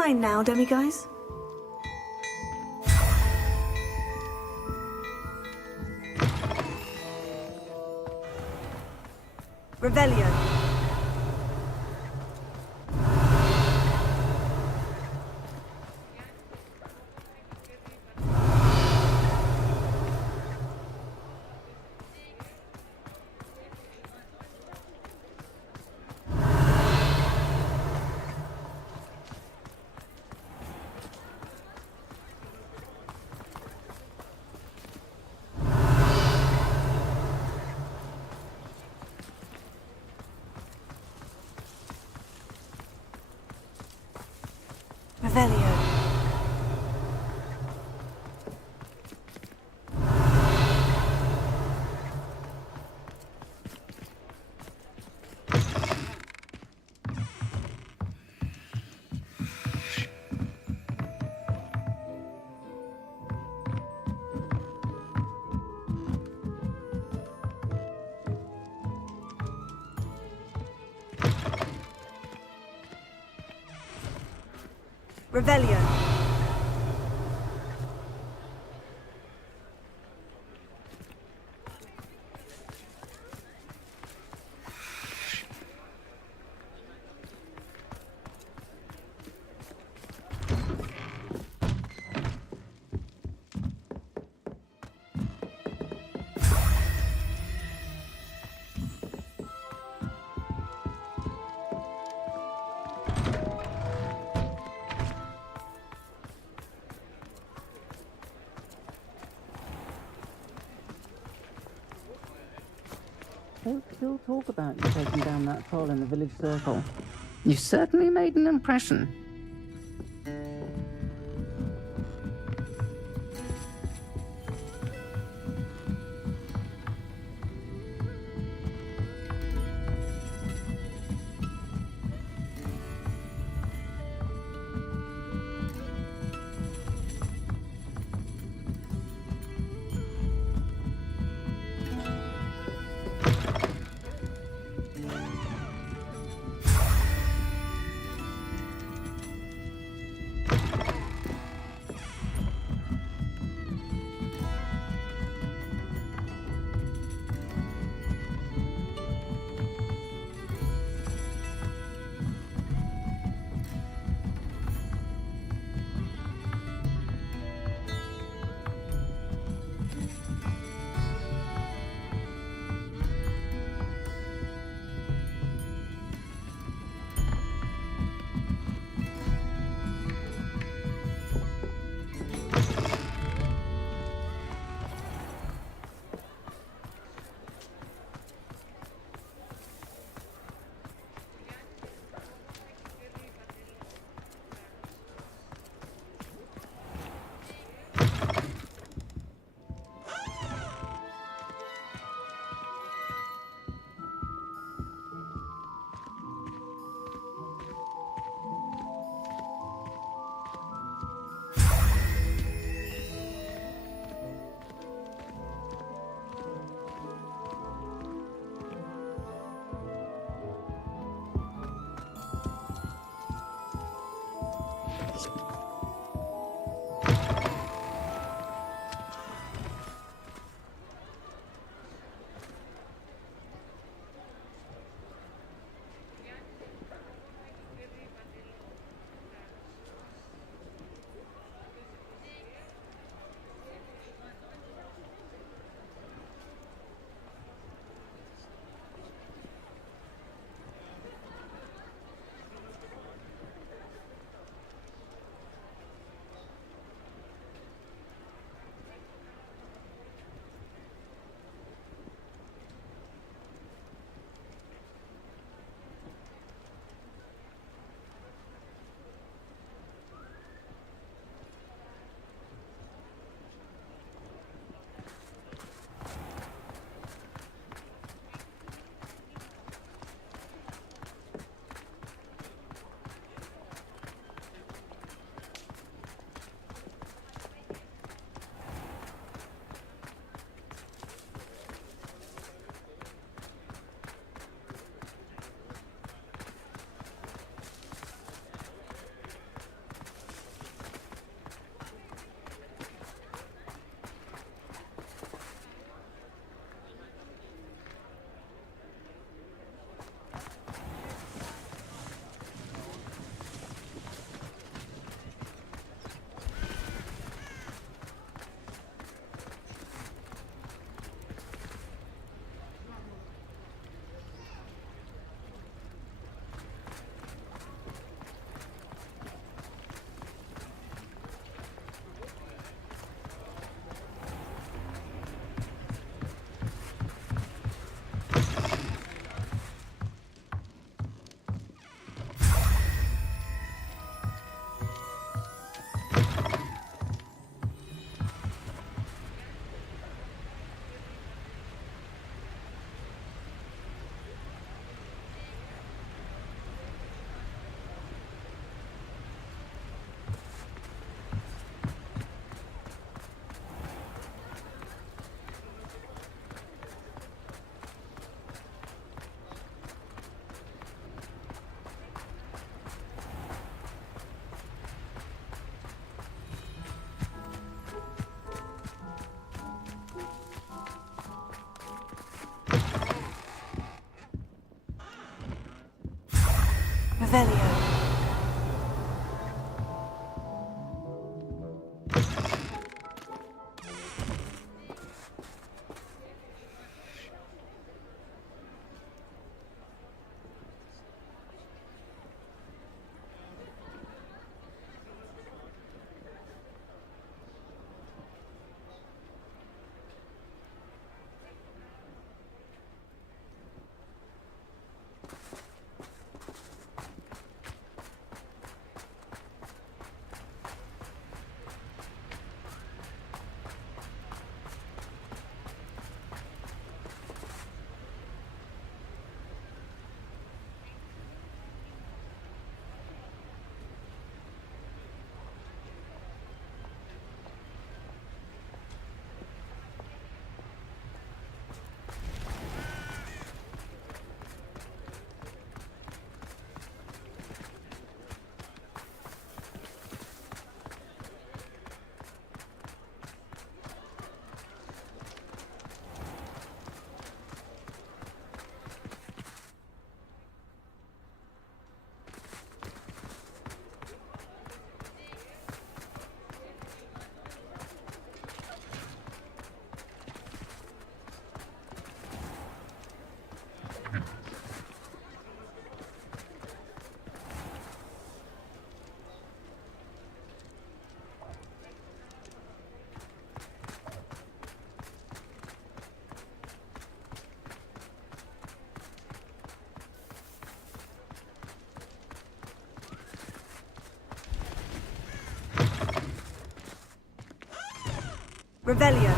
mind now, demiguise? Revelio. Revelio. Revelio. Folk still talk about you taking down that troll in the village circle. You certainly made an impression. Revelio. Revelio.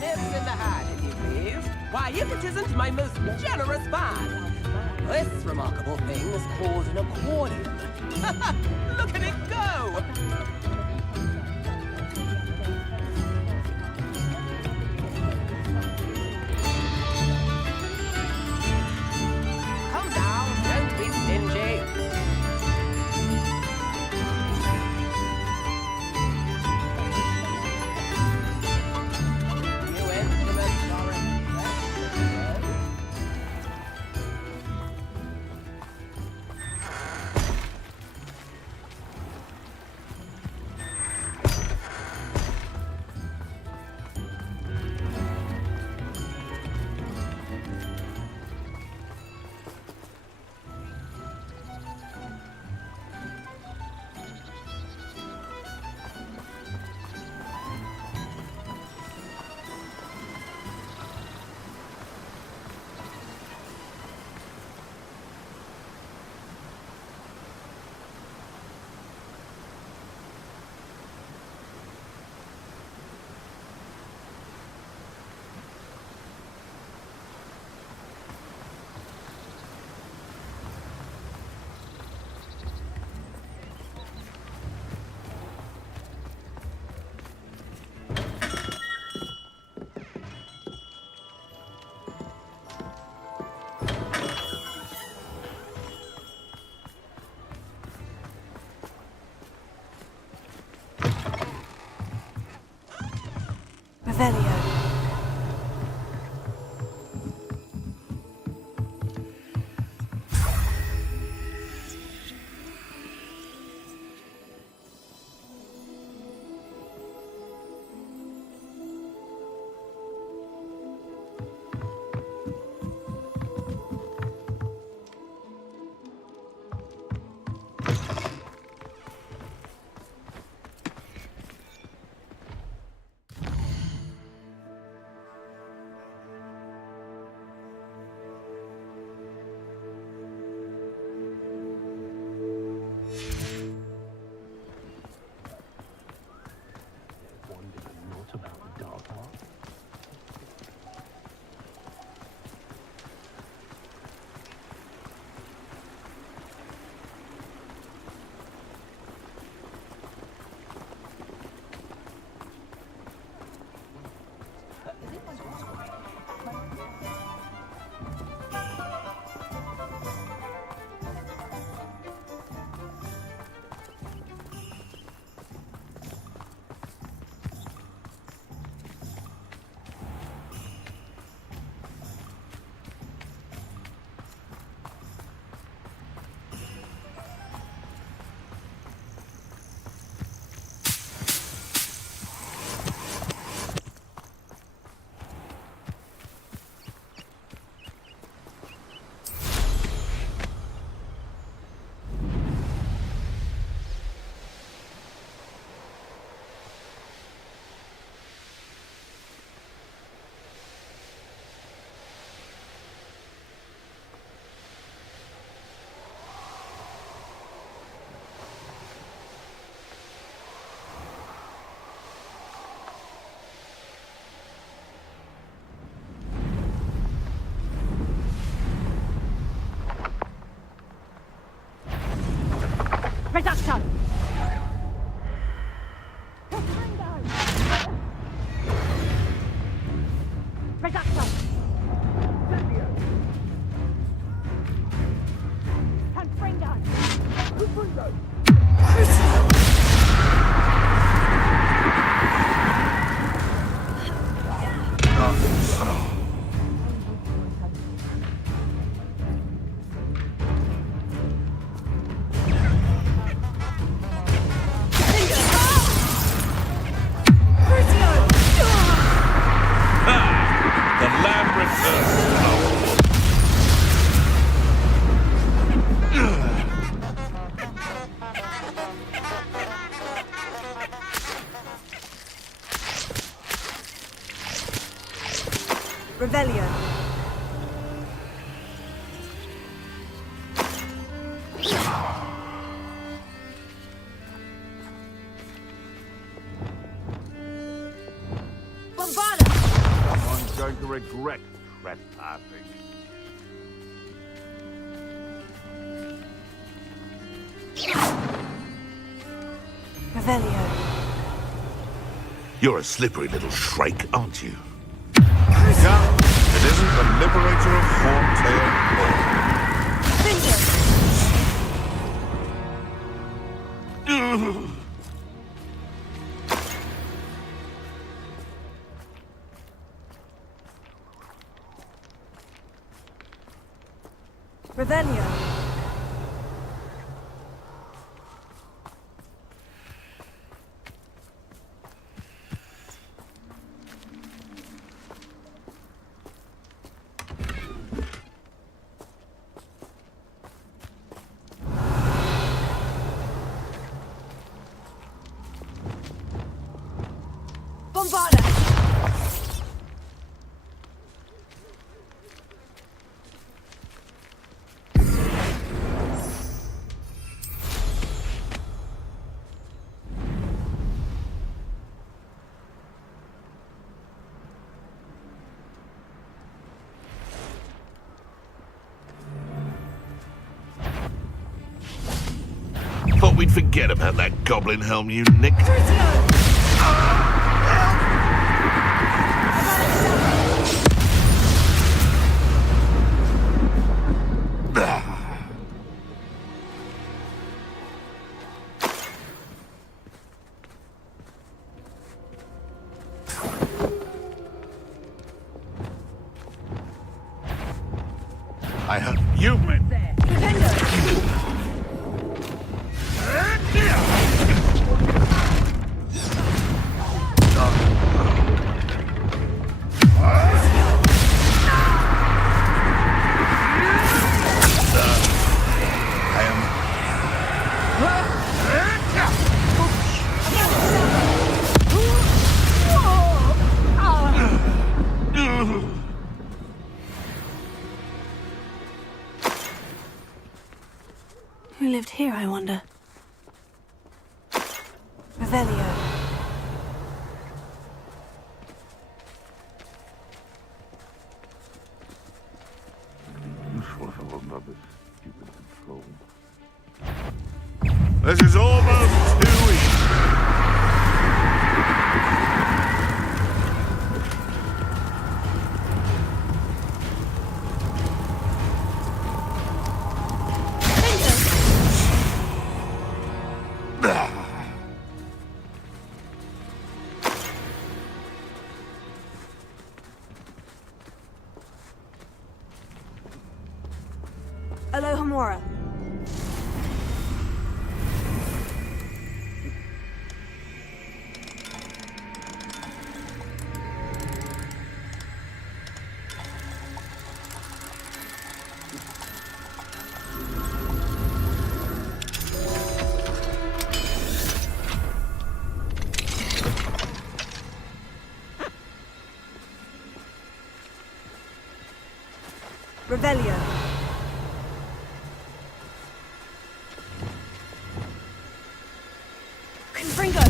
Nips in the hand, if you please. Why, if it isn't my most generous fan. This remarkable thing is called an accordion. Look at it go! Come now, don't be stingy. New instruments are in Revelio. Reducto! Reducto! Confringo! The lamb returns. Revelio. Bombarda! Someone's going to regret trespassing. Revelio. You're a slippery little shrike, aren't you? Yeah, it isn't the liberator of Horntail Finger! Hall. Revelio. Bombarda! Thought we'd forget about that goblin helm you nicked. I hope you meant. Who lived here, I wonder? Revelio. This is almost too easy. Alohomora. Revelio. Confringo.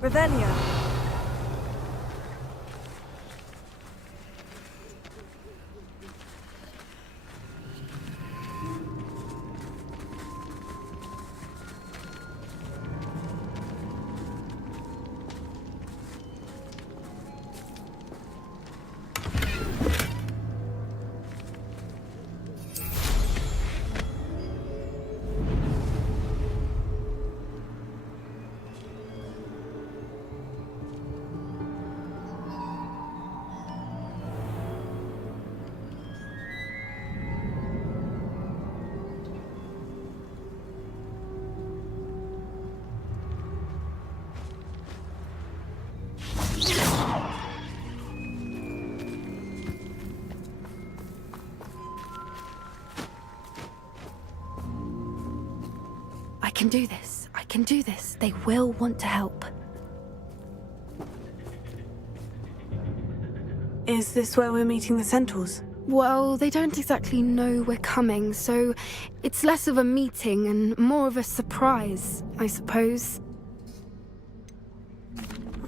Revelio. I can do this. I can do this. They will want to help. Is this where we're meeting the Centaurs? Well, they don't exactly know we're coming, so it's less of a meeting and more of a surprise, I suppose.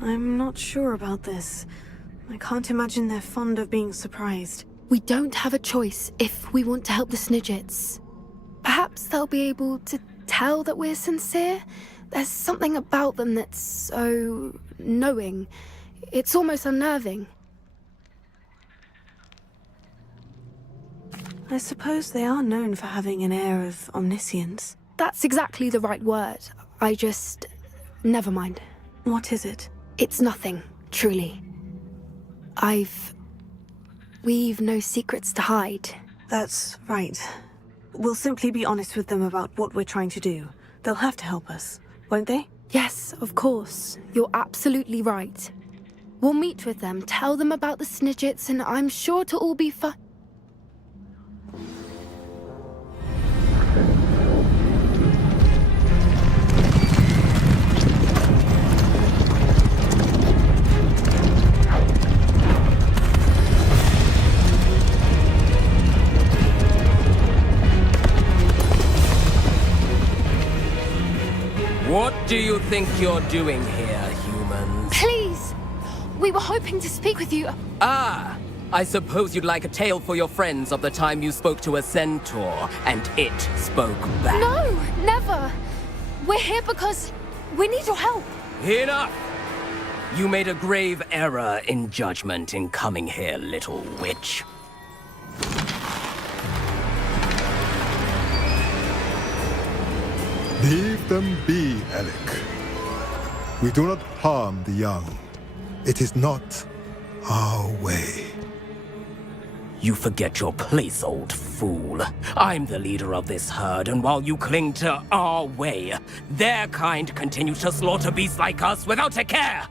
I'm not sure about this. I can't imagine they're fond of being surprised. We don't have a choice if we want to help the Snidgets. Perhaps they'll be able to tell that we're sincere. There's something about them that's so knowing. It's almost unnerving. I suppose they are known for having an air of omniscience. That's exactly the right word. Never mind. What is it? It's nothing, truly. We've no secrets to hide. That's right. We'll simply be honest with them about what we're trying to do. They'll have to help us, won't they? Yes, of course. You're absolutely right. We'll meet with them, tell them about the Snidgets, and I'm sure to all be fine. What do you think you're doing here, humans? Please! We were hoping to speak with you. Ah! I suppose you'd like a tale for your friends of the time you spoke to a centaur, and it spoke back. No, never! We're here because we need your help. Enough! You made a grave error in judgment in coming here, little witch. Leave them be, Alec. We do not harm the young. It is not our way. You forget your place, old fool. I'm the leader of this herd, and while you cling to our way, their kind continue to slaughter beasts like us without a care!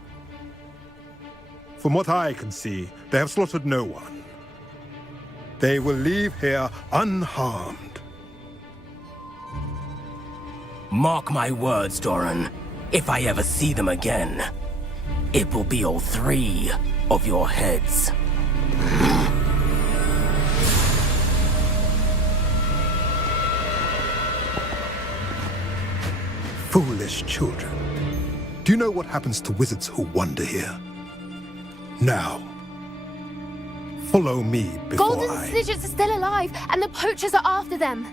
From what I can see, they have slaughtered no one. They will leave here unharmed. Mark my words, Doran. If I ever see them again, it will be all 3 of your heads. Foolish children. Do you know what happens to wizards who wander here? Now, follow me before Golden Snidgets are still alive, and the poachers are after them.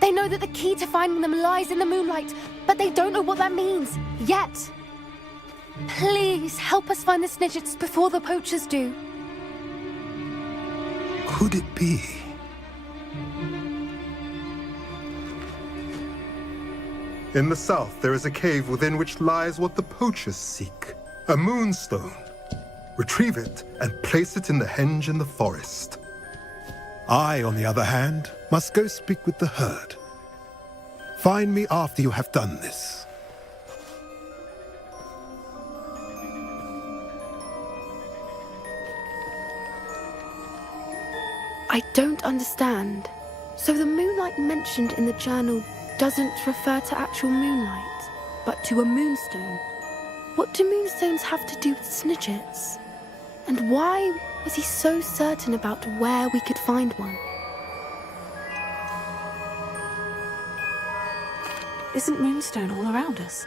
They know that the key to finding them lies in the moonlight, but they don't know what that means, yet. Please, help us find the Snidgets before the poachers do. Could it be? In the south, there is a cave within which lies what the poachers seek. A moonstone. Retrieve it and place it in the henge in the forest. I, on the other hand, must go speak with the herd. Find me after you have done this. I don't understand. So the moonlight mentioned in the journal doesn't refer to actual moonlight, but to a moonstone. What do moonstones have to do with Snidgets? And why was he so certain about where we could find one? Isn't Moonstone all around us?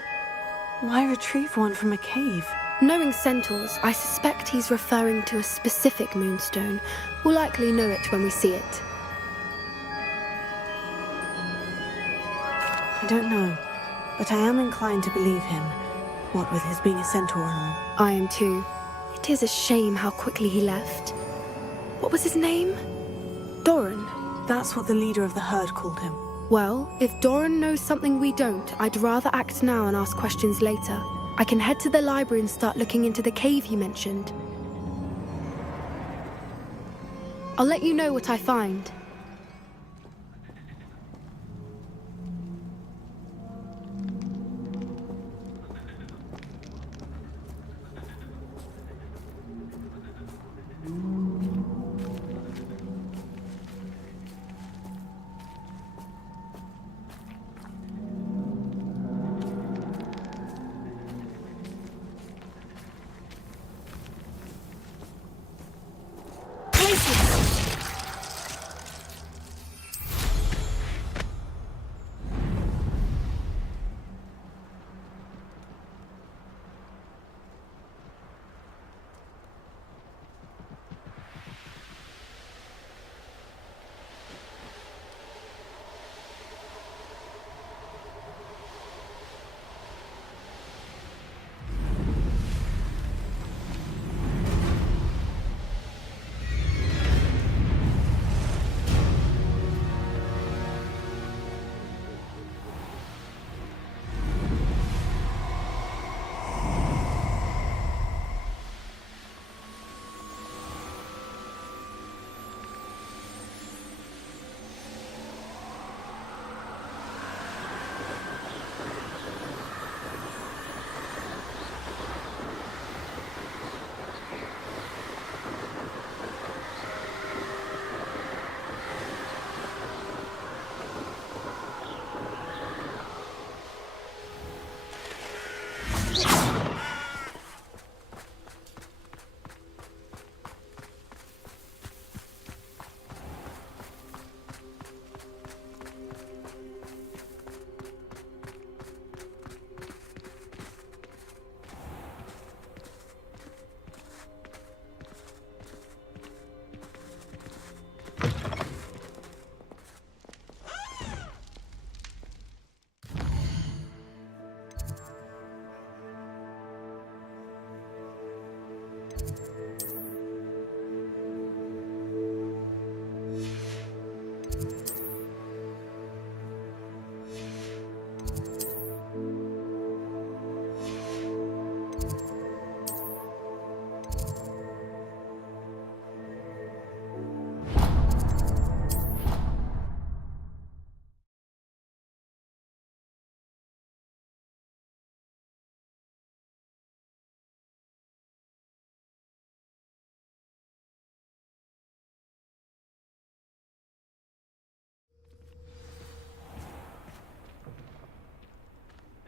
Why retrieve one from a cave? Knowing Centaurs, I suspect he's referring to a specific moonstone. We'll likely know it when we see it. I don't know, but I am inclined to believe him, what with his being a centaur and all. I am too. It is a shame how quickly he left. What was his name? Doran. That's what the leader of the herd called him. Well, if Doran knows something we don't, I'd rather act now and ask questions later. I can head to the library and start looking into the cave you mentioned. I'll let you know what I find.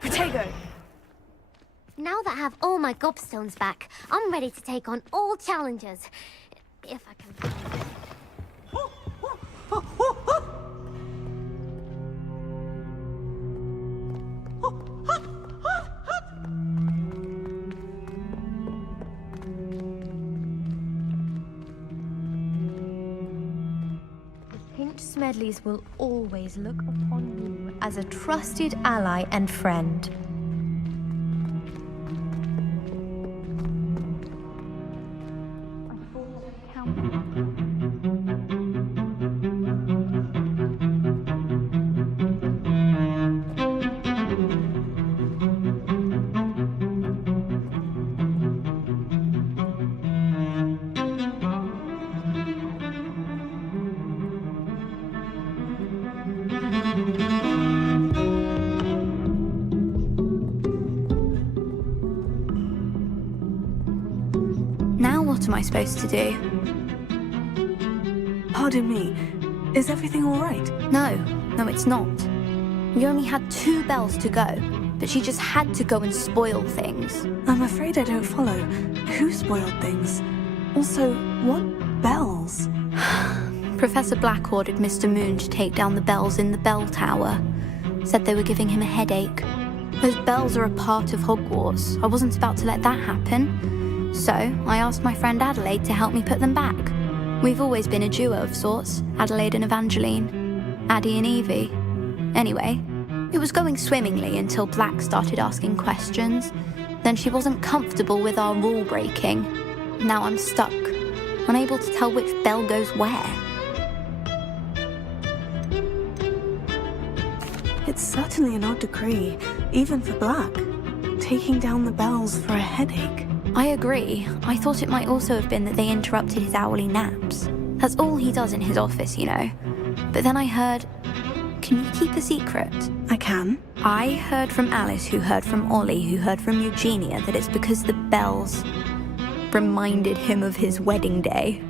Potato! Now that I have all my gobstones back, I'm ready to take on all challenges. If I can find it. Pink Smedleys will always look upon you as a trusted ally and friend. Now what am I supposed to do? Pardon me, is everything all right? No, it's not. We only had 2 bells to go, but she just had to go and spoil things. I'm afraid I don't follow. Who spoiled things? Also, what bells? Professor Black ordered Mr. Moon to take down the bells in the bell tower. Said they were giving him a headache. Those bells are a part of Hogwarts. I wasn't about to let that happen. So, I asked my friend Adelaide to help me put them back. We've always been a duo of sorts, Adelaide and Evangeline. Addie and Evie. Anyway, it was going swimmingly until Black started asking questions. Then she wasn't comfortable with our rule breaking. Now I'm stuck, unable to tell which bell goes where. It's certainly an odd decree, even for Black. Taking down the bells for a headache. I agree. I thought it might also have been that they interrupted his hourly naps. That's all he does in his office, you know. But then I heard... Can you keep a secret? I can. I heard from Alice, who heard from Ollie, who heard from Eugenia, that it's because the bells reminded him of his wedding day.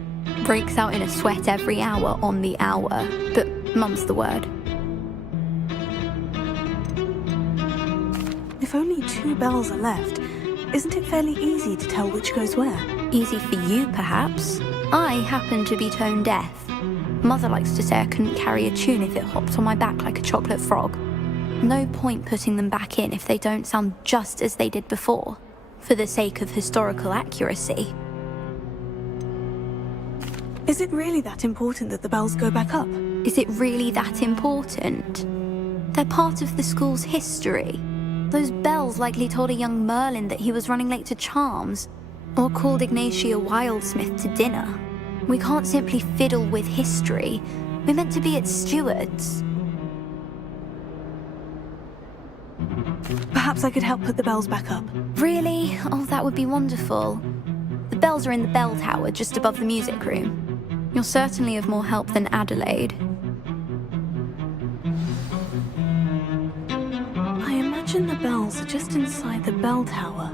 Breaks out in a sweat every hour on the hour. But mum's the word. If only 2 bells are left, isn't it fairly easy to tell which goes where? Easy for you, perhaps. I happen to be tone deaf. Mother likes to say I couldn't carry a tune if it hopped on my back like a chocolate frog. No point putting them back in if they don't sound just as they did before, for the sake of historical accuracy. Is it really that important that the bells go back up? Is it really that important? They're part of the school's history. Those bells likely told a young Merlin that he was running late to Charms, or called Ignatia Wildsmith to dinner. We can't simply fiddle with history. We're meant to be its stewards. Perhaps I could help put the bells back up. Really? Oh, that would be wonderful. The bells are in the bell tower just above the music room. You're certainly of more help than Adelaide. I imagine the bells are just inside the bell tower.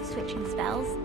Switching spells.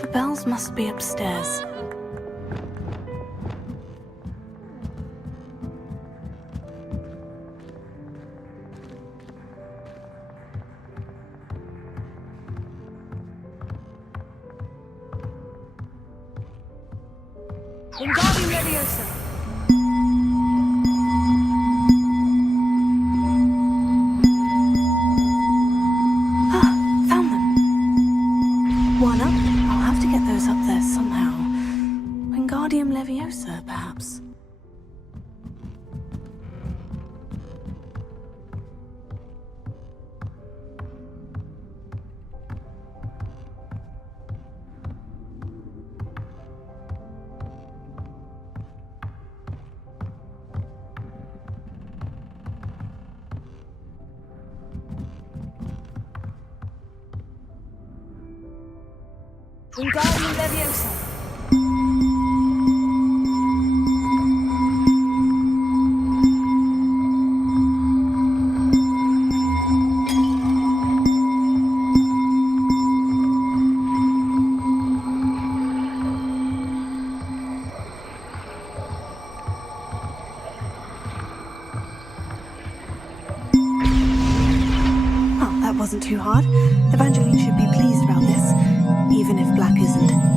The bells must be upstairs. Wingardium Leviosa! Found them. One up. I'll have to get those up there somehow. Wingardium Leviosa, perhaps. Wingardium Leviosa! wasn't too hard. Evangeline should be pleased about this, even if Black isn't.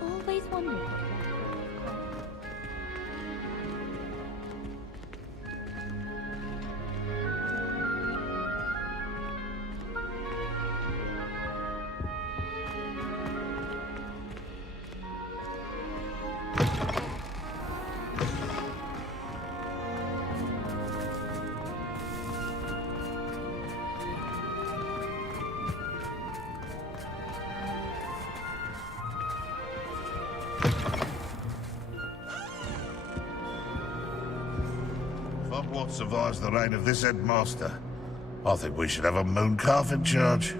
Always wondered. Hogwarts survives the reign of this headmaster. I think we should have a moon calf in charge.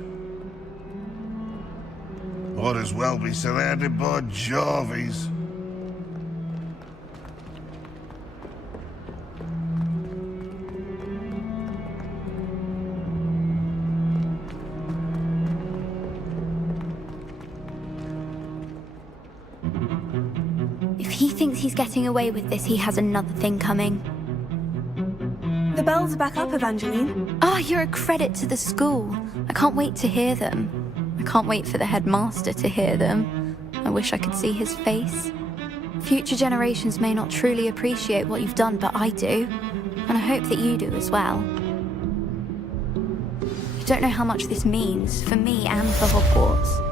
Might as well be surrounded by Jarvies. If he thinks he's getting away with this, he has another thing coming. The bells are back up, Evangeline. Oh, you're a credit to the school. I can't wait to hear them. I can't wait for the headmaster to hear them. I wish I could see his face. Future generations may not truly appreciate what you've done, but I do. And I hope that you do as well. You don't know how much this means for me and for Hogwarts.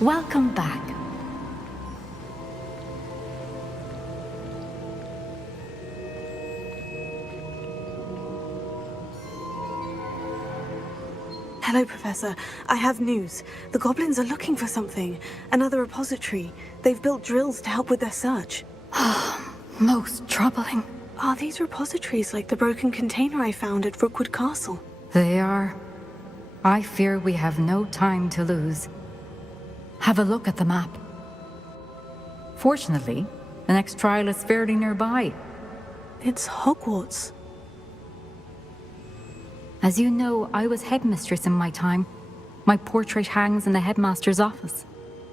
Welcome back. Hello, Professor. I have news. The goblins are looking for something. Another repository. They've built drills to help with their search. Most troubling. Are these repositories like the broken container I found at Rookwood Castle? They are. I fear we have no time to lose. Have a look at the map. Fortunately, the next trial is fairly nearby. It's Hogwarts. As you know, I was headmistress in my time. My portrait hangs in the headmaster's office.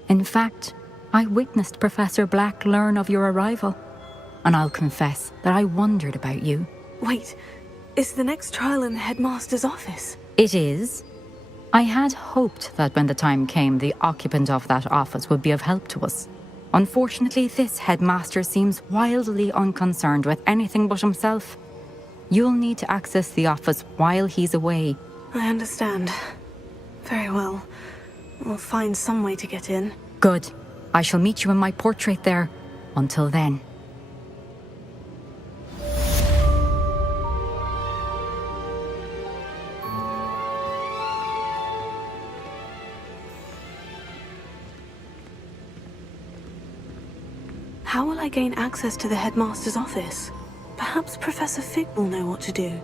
In fact, I witnessed Professor Black learn of your arrival. And I'll confess that I wondered about you. Wait, is the next trial in the headmaster's office? It is. I had hoped that when the time came, the occupant of that office would be of help to us. Unfortunately, this headmaster seems wildly unconcerned with anything but himself. You'll need to access the office while he's away. I understand. Very well. We'll find some way to get in. Good. I shall meet you in my portrait there. Until then. How will I gain access to the headmaster's office? Perhaps Professor Fig will know what to do.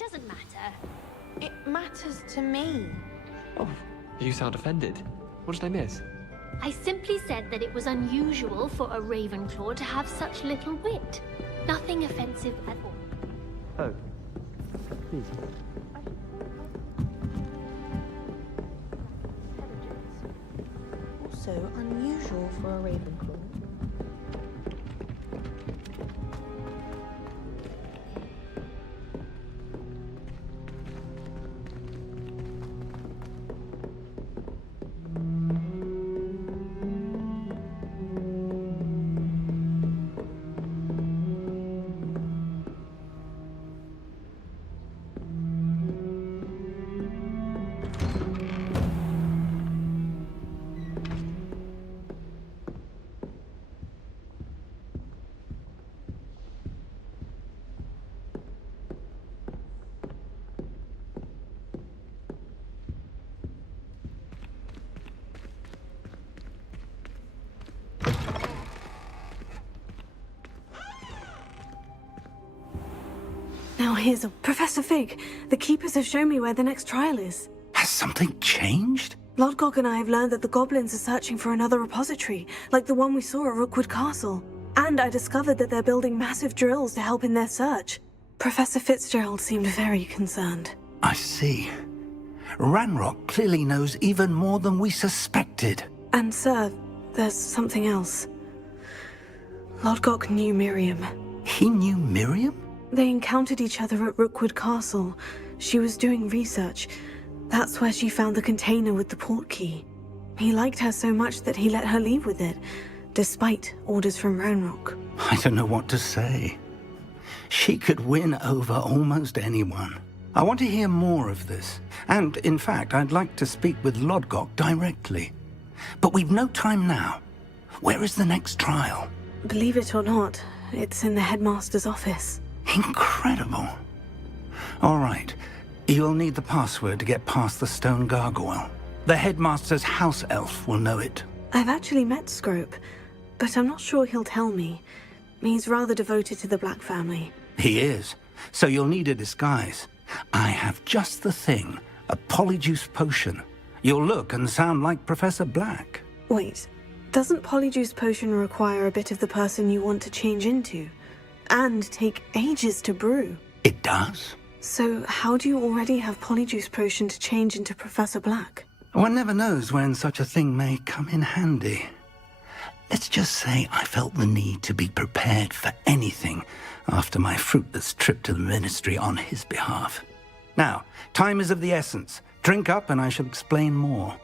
doesn't matter. It matters to me. Oh, you sound offended. What did I miss? I simply said that it was unusual for a Ravenclaw to have such little wit. Nothing offensive at all. Oh. Please. Also unusual for a Ravenclaw. Now here's a... Professor Fig, the Keepers have shown me where the next trial is. Has something changed? Lodgok and I have learned that the goblins are searching for another repository, like the one we saw at Rookwood Castle. And I discovered that they're building massive drills to help in their search. Professor Fitzgerald seemed very concerned. I see. Ranrock clearly knows even more than we suspected. And sir, there's something else. Lodgok knew Miriam. He knew Miriam? They encountered each other at Rookwood Castle. She was doing research. That's where she found the container with the port key. He liked her so much that he let her leave with it, despite orders from Ranrock. I don't know what to say. She could win over almost anyone. I want to hear more of this. And, in fact, I'd like to speak with Lodgok directly. But we've no time now. Where is the next trial? Believe it or not, it's in the headmaster's office. Incredible. All right. You'll need the password to get past the stone gargoyle. The headmaster's house elf will know it. I've actually met Scrope, but I'm not sure he'll tell me. He's rather devoted to the Black family. He is. So you'll need a disguise. I have just the thing. A polyjuice potion. You'll look and sound like Professor Black. Wait, doesn't polyjuice potion require a bit of the person you want to change into? And take ages to brew? It does. So how do you already have polyjuice potion to change into Professor Black? One never knows when such a thing may come in handy. Let's just say I felt the need to be prepared for anything after my fruitless trip to the ministry on his behalf. Now, time is of the essence. Drink up and I shall explain more.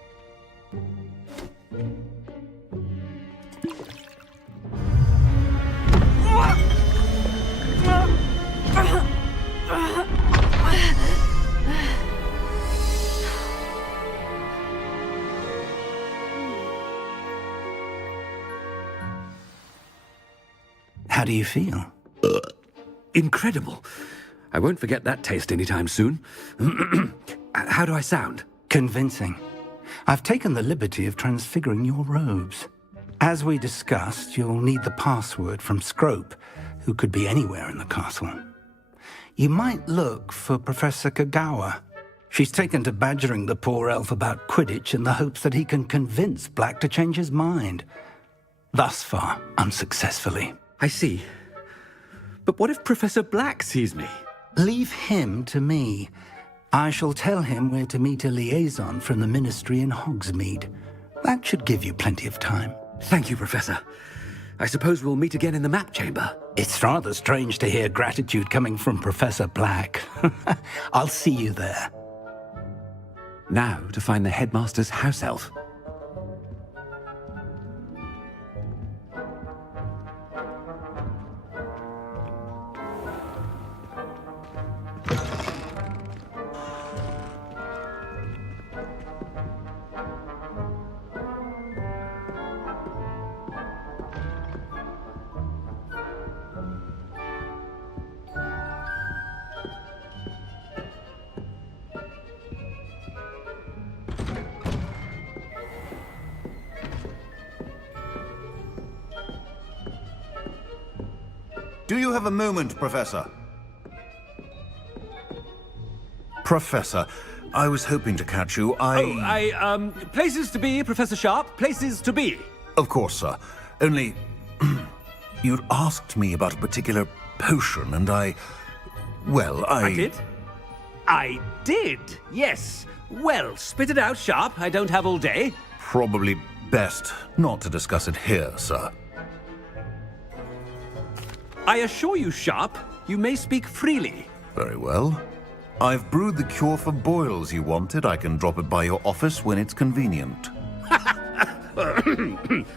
How do you feel? Incredible. I won't forget that taste anytime soon. How do I sound? Convincing. I've taken the liberty of transfiguring your robes. As we discussed, you'll need the password from Scrope, who could be anywhere in the castle. You might look for Professor Kagawa. She's taken to badgering the poor elf about Quidditch in the hopes that he can convince Black to change his mind. Thus far, unsuccessfully. I see. But what if Professor Black sees me? Leave him to me. I shall tell him where to meet a liaison from the ministry in Hogsmeade. That should give you plenty of time. Thank you, Professor. I suppose we'll meet again in the map chamber. It's rather strange to hear gratitude coming from Professor Black. I'll see you there. Now to find the headmaster's house elf. Do you have a moment, Professor? Professor, I was hoping to catch you. Places to be, Professor Sharp. Places to be. Of course, sir. Only... you'd asked me about a particular potion, and I did? I did, yes. Well, spit it out, Sharp. I don't have all day. Probably best not to discuss it here, sir. I assure you, Sharp, you may speak freely. Very well. I've brewed the cure for boils you wanted. I can drop it by your office when it's convenient.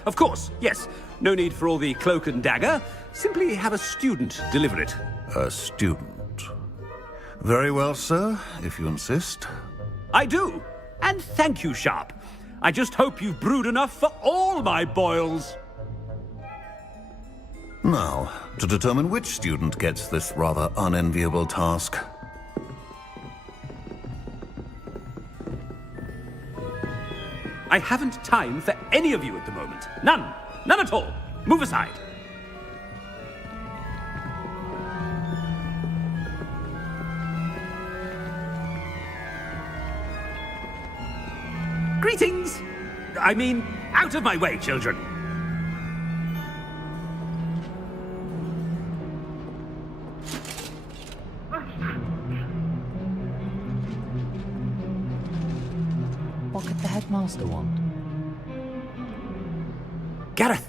Of course, yes. No need for all the cloak and dagger. Simply have a student deliver it. A student. Very well, sir, if you insist. I do. And thank you, Sharp. I just hope you've brewed enough for all my boils. Now, to determine which student gets this rather unenviable task. I haven't time for any of you at the moment. None. None at all. Move aside. Greetings! I mean, out of my way, children. What could the headmaster want? Gareth!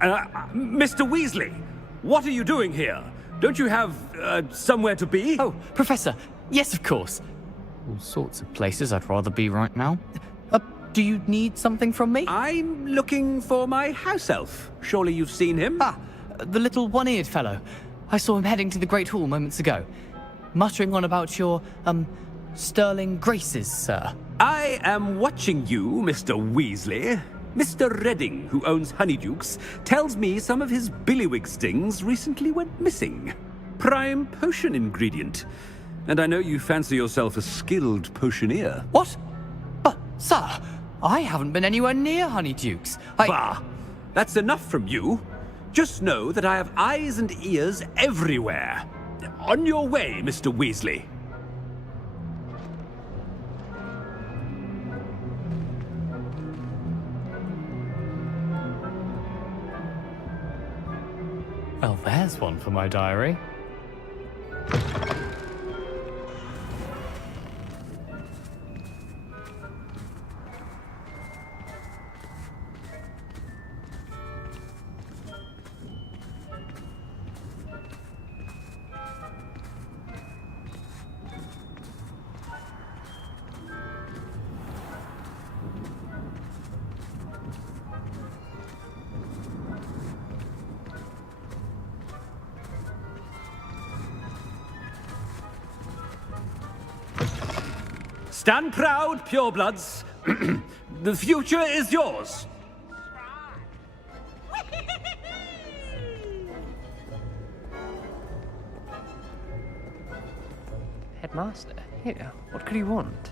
Mr. Weasley, what are you doing here? Don't you have, somewhere to be? Oh, Professor, yes, of course. All sorts of places I'd rather be right now. Do you need something from me? I'm looking for my house elf. Surely you've seen him? Ah, the little one-eared fellow. I saw him heading to the Great Hall moments ago, muttering on about your, sterling graces, sir. I am watching you, Mr. Weasley. Mr. Redding, who owns Honeydukes, tells me some of his billywig stings recently went missing. Prime potion ingredient. And I know you fancy yourself a skilled potioneer. What? But, sir, I haven't been anywhere near Honeydukes. Bah! That's enough from you. Just know that I have eyes and ears everywhere. On your way, Mr. Weasley. Well, there's one for my diary. Stand proud, purebloods. The future is yours. Headmaster? Here, what could he want?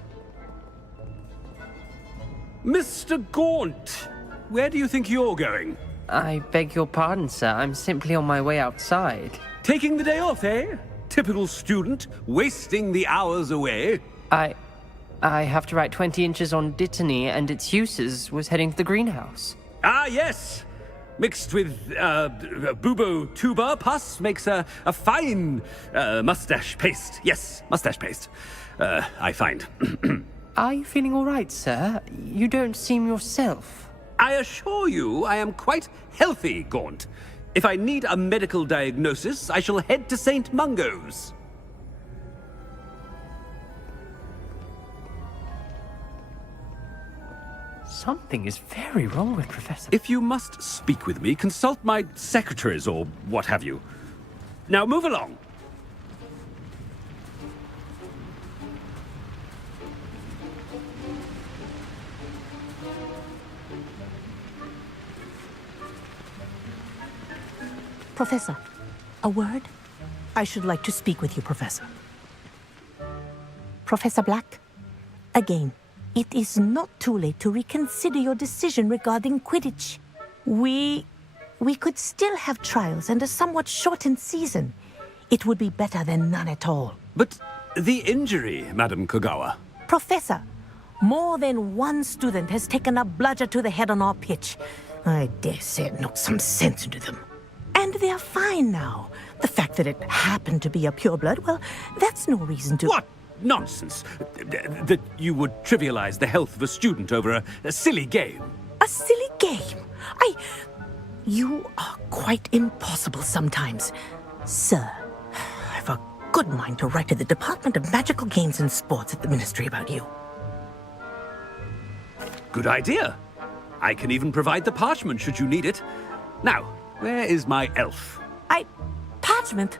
Mr. Gaunt, where do you think you're going? I beg your pardon, sir. I'm simply on my way outside. Taking the day off, eh? Typical student, wasting the hours away. I have to write 20 inches on Dittany and its uses. Was heading to the greenhouse. Ah, yes. Mixed with bubo tuber pus makes a fine mustache paste. Yes, mustache paste. I find. Are you feeling all right, sir? You don't seem yourself. I assure you I am quite healthy, Gaunt. If I need a medical diagnosis, I shall head to St. Mungo's. Something is very wrong with Professor... If you must speak with me, consult my secretaries or what have you. Now move along. Professor, a word? I should like to speak with you, Professor. Professor Black, again, it is not too late to reconsider your decision regarding Quidditch. We could still have trials and a somewhat shortened season. It would be better than none at all. But The injury, Madam Kogawa. Professor, more than one student has taken a bludger to the head on our pitch. I dare say it knocked some sense into them. And they're fine now. The fact that it happened to be a pureblood, well, that's no reason to... What nonsense! That you would trivialize the health of a student over a silly game. A silly game? You are quite impossible sometimes. Sir, I've a good mind to write to the Department of Magical Games and Sports at the Ministry about you. Good idea. I can even provide the parchment should you need it. Now, where is my elf? Parchment?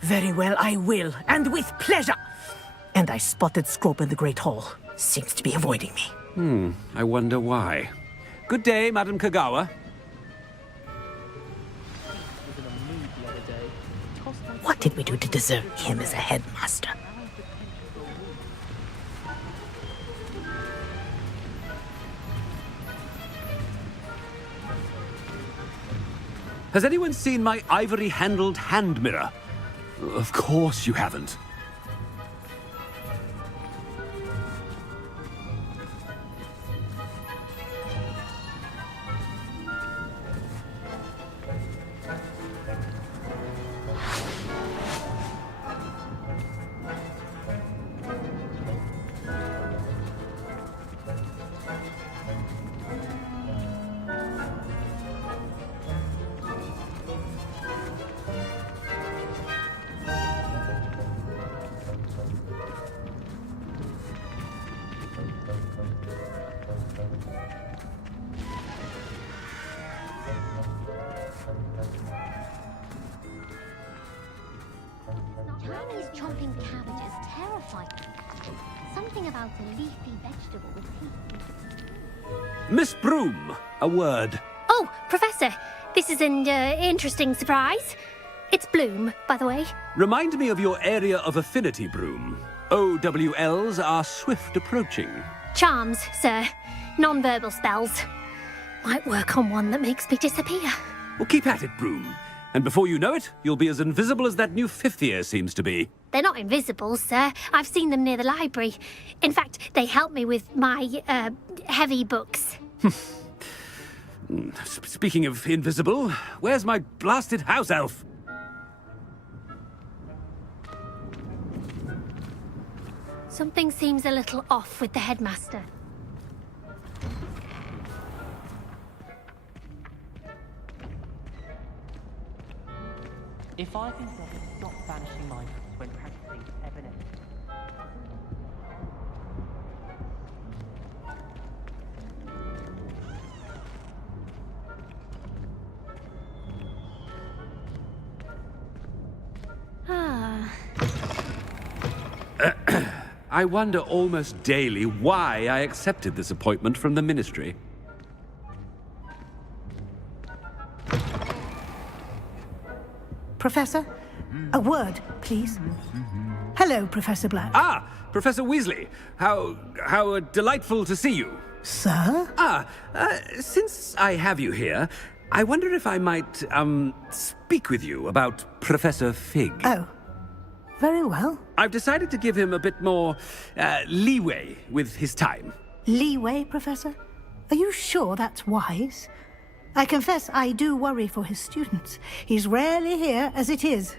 Very well, I will, and with pleasure. And I spotted Scrope in the Great Hall. Seems to be avoiding me. I wonder why. Good day, Madam Kogawa. What did we do to deserve him as a headmaster? Has anyone seen my ivory-handled hand mirror? Of course you haven't. Chinese chomping cabbage is terrifying. Something about a leafy vegetable with teeth. Miss Broom, a word. Oh, Professor, this is an interesting surprise. It's Bloom, by the way. Remind me of your area of affinity, Broom. OWLs are swift approaching. Charms, sir. Non-verbal spells. Might work on one that makes me disappear. Well, keep at it, Broom. And before you know it, you'll be as invisible as that new fifth year seems to be. They're not invisible, sir. I've seen them near the library. In fact, they help me with my, heavy books. Speaking of invisible, where's my blasted house elf? Something seems a little off with the headmaster. If I can get it, stop vanishing my when practicing evidence. I wonder almost daily why I accepted this appointment from the Ministry. Professor, a word, please. Hello, Professor Black. Ah, Professor Weasley. How delightful to see you. Sir? Since I have you here, I wonder if I might, speak with you about Professor Fig. Oh, very well. I've decided to give him a bit more, leeway with his time. Leeway, Professor? Are you sure that's wise? I confess I do worry for his students. He's rarely here as it is.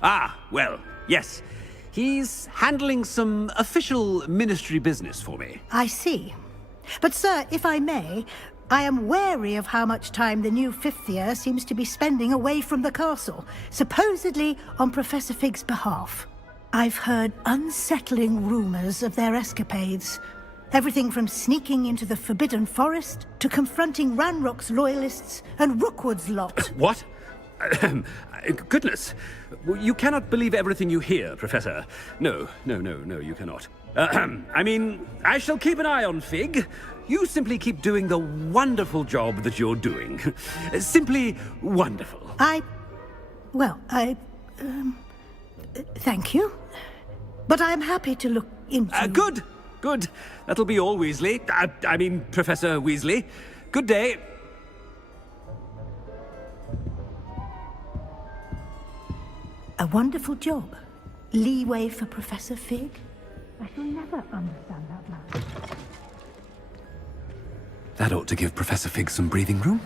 Ah, well, yes. He's handling some official ministry business for me. I see. But, sir, if I may, I am wary of how much time the new fifth year seems to be spending away from the castle, supposedly on Professor Fig's behalf. I've heard unsettling rumors of their escapades. Everything from sneaking into the Forbidden Forest to confronting Ranrock's loyalists and Rookwood's lot. What? Goodness. You cannot believe everything you hear, Professor. No, you cannot. I mean, I shall keep an eye on Fig. You simply keep doing the wonderful job that you're doing. Simply wonderful. Thank you. But I'm happy to look into... Good. That'll be all, Weasley. I mean, Professor Weasley. Good day. A wonderful job. Leeway for Professor Fig? I shall never understand that man. That ought to give Professor Fig some breathing room.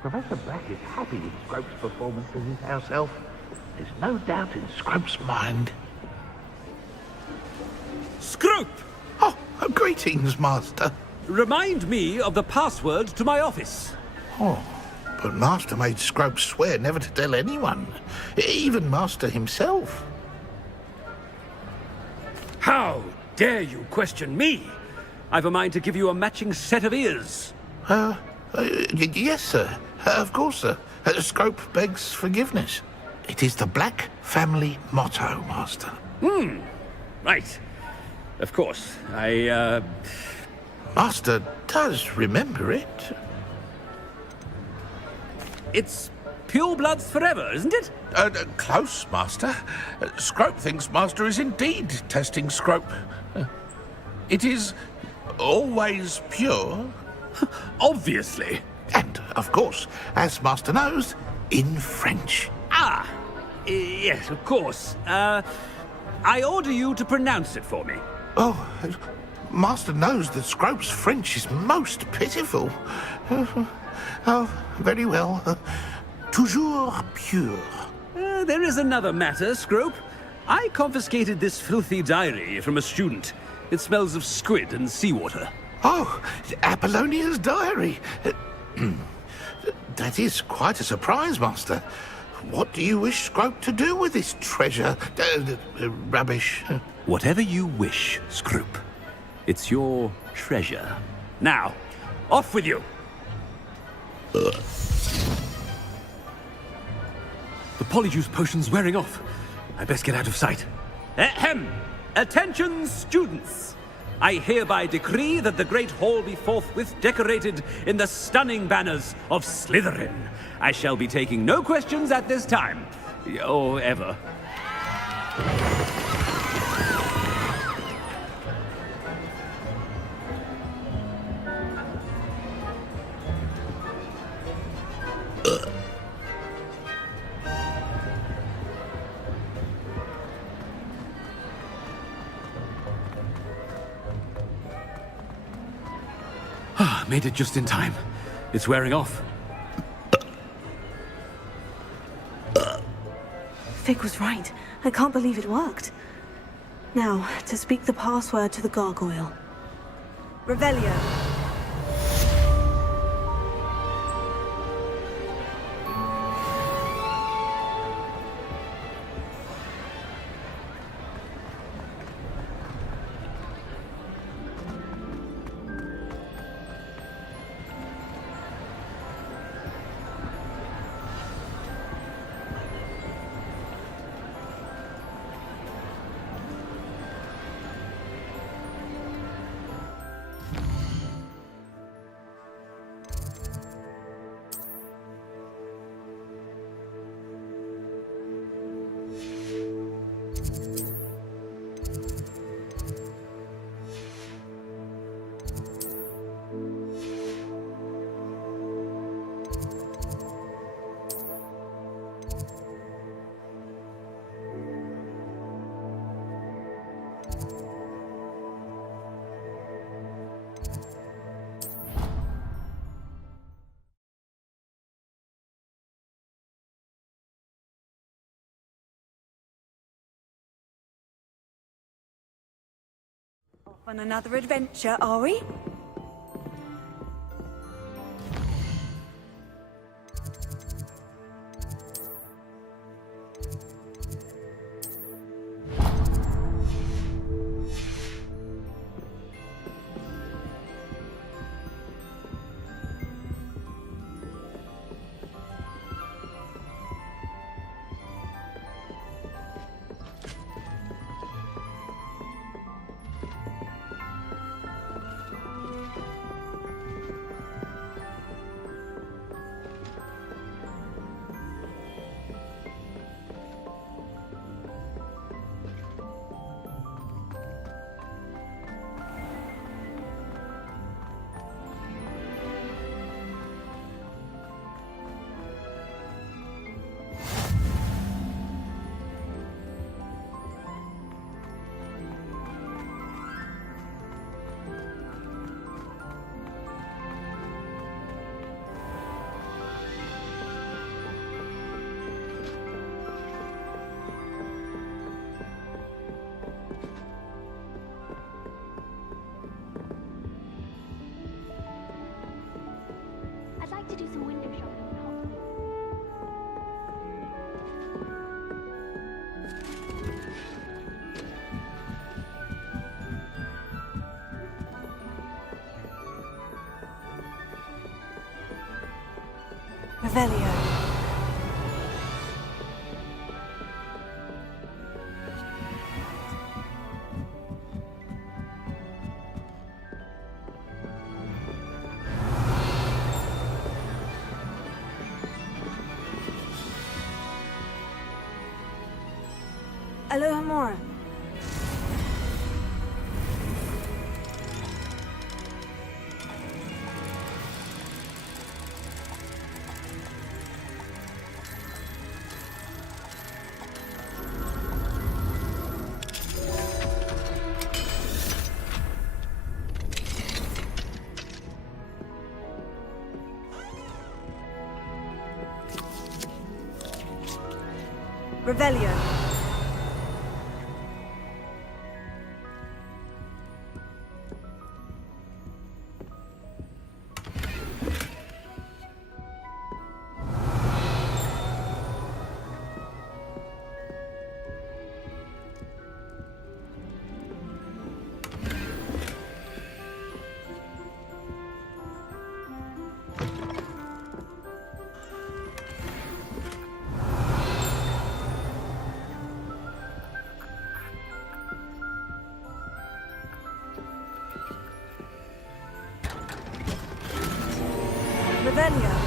Professor Black is happy with Scrope's performance as his house elf. There's no doubt in Scrope's mind. Scrope! Oh, greetings, Master. Remind me of the password to my office. Oh, but Master made Scrope swear never to tell anyone, even Master himself. How dare you question me? I've a mind to give you a matching set of ears. Yes, sir. Of course, sir. Scrope begs forgiveness. It is the Black family motto, Master. Right. Of course. Master does remember it. It's pure bloods forever, isn't it? Close, Master. Scrope thinks Master is indeed testing Scrope. It is always pure. Obviously. And, of course, as Master knows, in French. Ah! Yes, of course. I order you to pronounce it for me. Oh, Master knows that Scrope's French is most pitiful. Oh, very well. Toujours pure. There is another matter, Scrope. I confiscated this filthy diary from a student. It smells of squid and seawater. Oh, Apollonia's diary. That is quite a surprise, Master. What do you wish Scrope to do with this treasure? Rubbish. Whatever you wish, Scrope. It's your treasure. Now, off with you. The polyjuice potion's wearing off. I best get out of sight. Ahem! Attention, students! I hereby decree that the Great Hall be forthwith decorated in the stunning banners of Slytherin. I shall be taking no questions at this time. Or ever. Made it just in time. It's wearing off. Fig was right. I can't believe it worked. Now, to speak the password to the gargoyle. Revelio. On another adventure, are we? Revelio. Alohomora. Revelio. Revelio.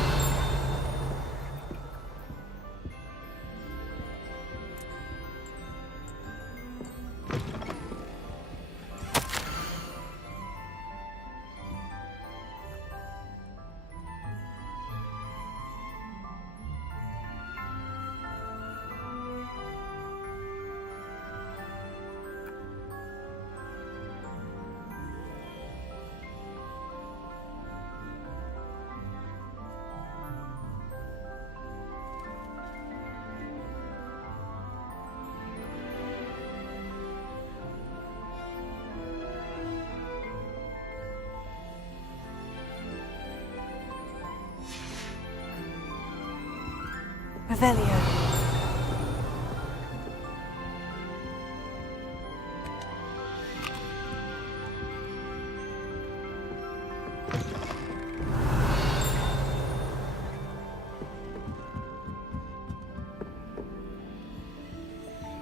Revelio.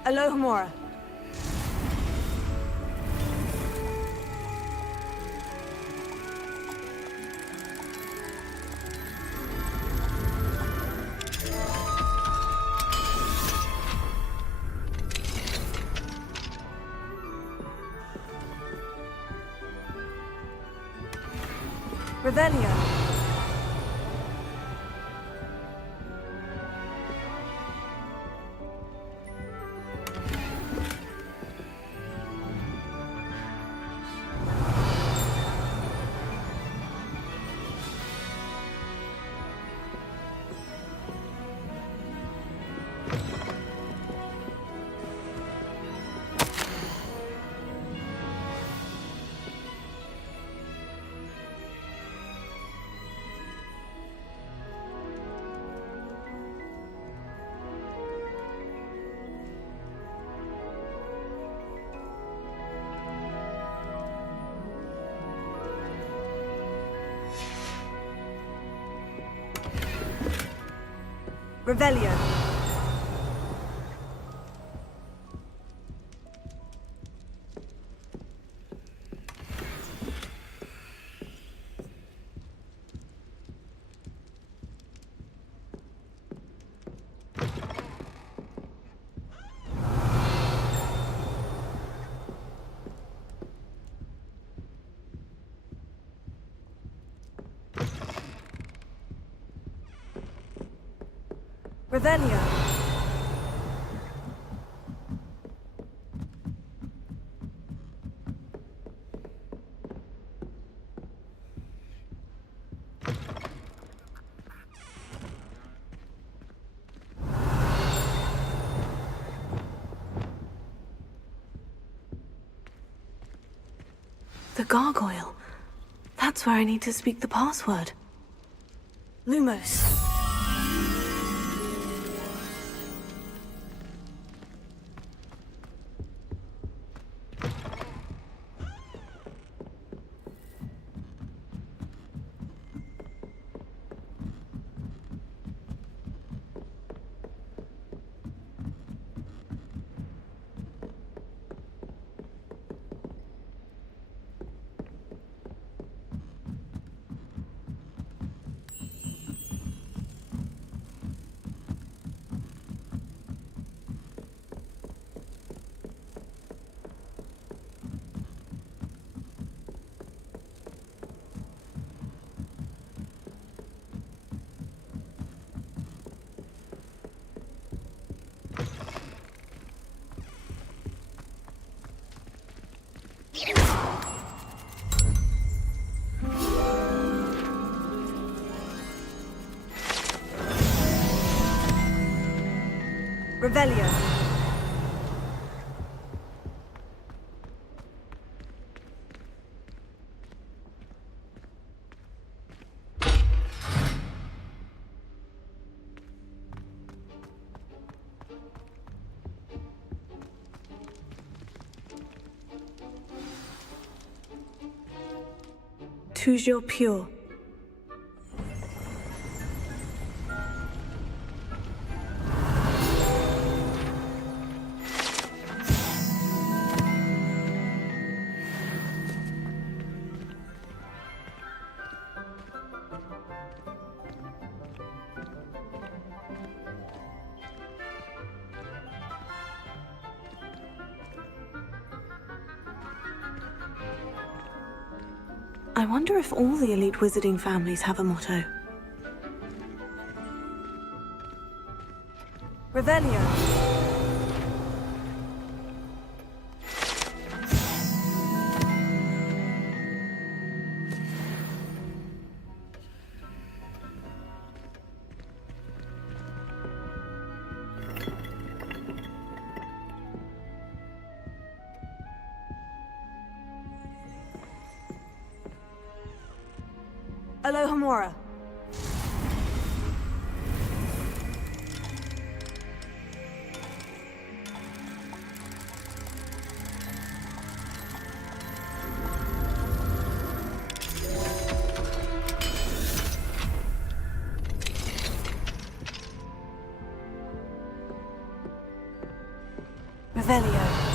Alohomora. Revelio. Revelio. Revelio. The gargoyle. That's where I need to speak the password. Lumos. Revelio. Toujours pure. I wonder if all the elite wizarding families have a motto. Revelio. Alohomora. Revelio.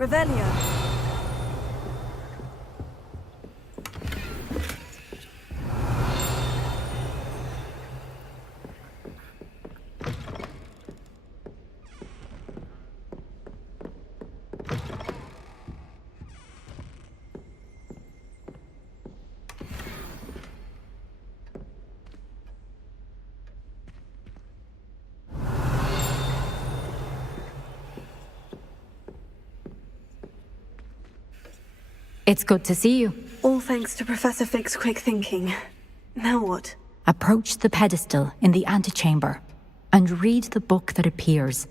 Revelio. It's good to see you. All thanks to Professor Fig's quick thinking. Now what? Approach the pedestal in the antechamber and read the book that appears.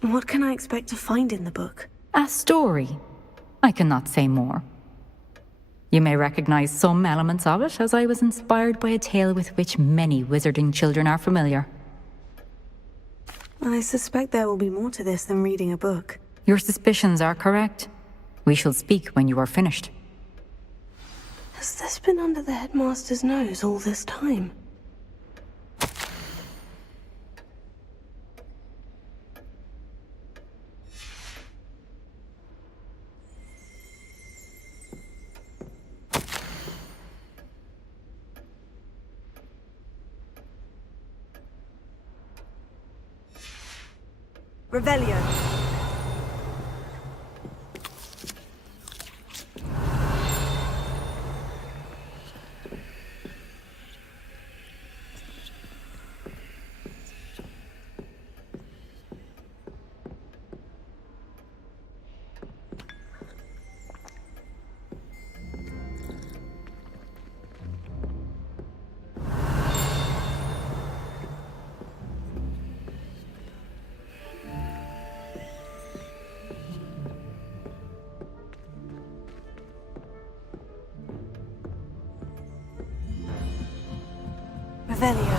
What can I expect to find in the book? A story. I cannot say more. You may recognize some elements of it, as I was inspired by a tale with which many wizarding children are familiar. I suspect there will be more to this than reading a book. Your suspicions are correct. We shall speak when you are finished. Has this been under the headmaster's nose all this time? Revelio. Revelio.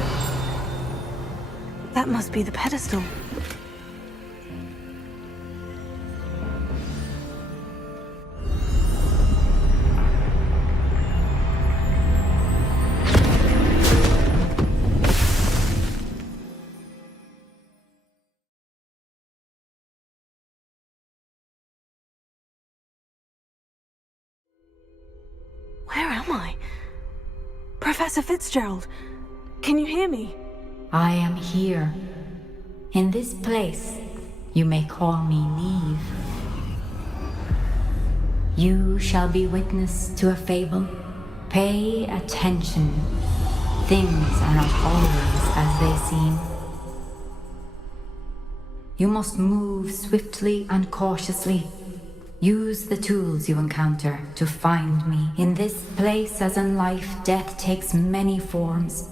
That must be the pedestal. Where am I? Professor Fitzgerald, can you hear me? I am here. In this place, you may call me Niamh. You shall be witness to a fable. Pay attention. Things are not always as they seem. You must move swiftly and cautiously. Use the tools you encounter to find me. In this place, as in life, death takes many forms.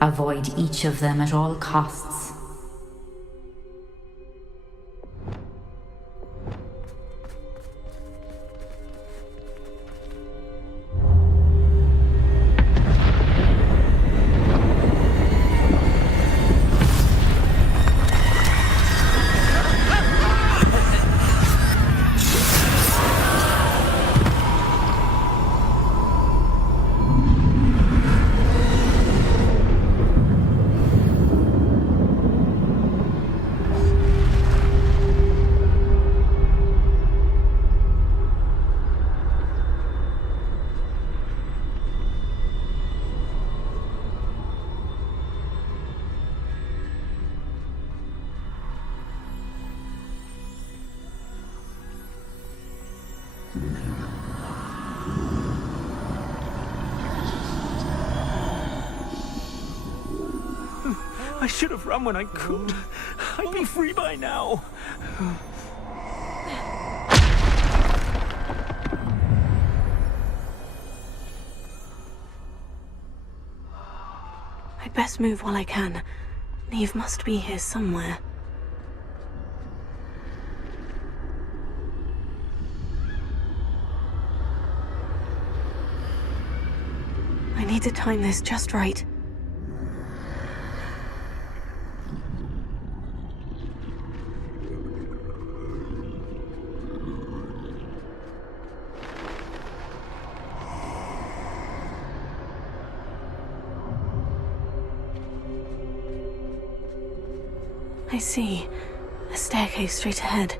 Avoid each of them at all costs. I should have run when I could. I'd be free by now. I'd best move while I can. Niamh must be here somewhere. I need to time this just right. I see. A staircase straight ahead.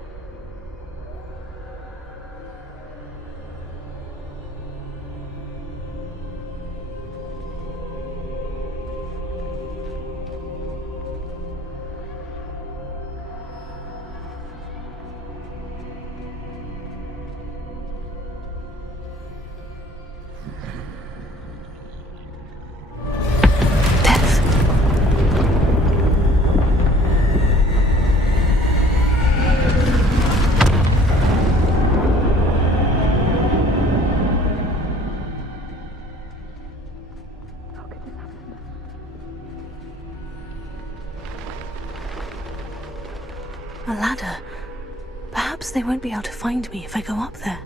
A ladder. Perhaps they won't be able to find me if I go up there.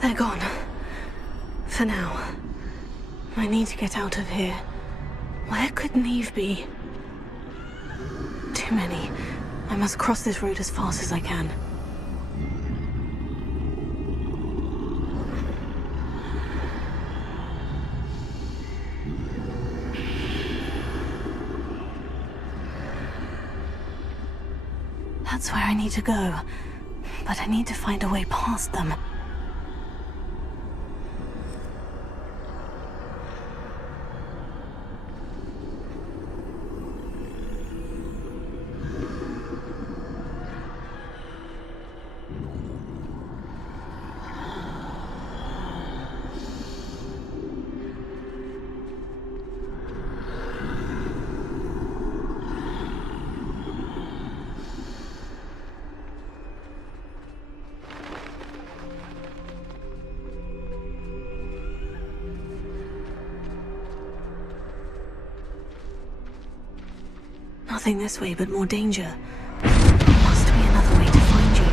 They're gone. For now. I need to get out of here. Where could Niamh be? Too many. I must cross this road as fast as I can. That's where I need to go. But I need to find a way past them. nothing this way but more danger. There must be another way to find you.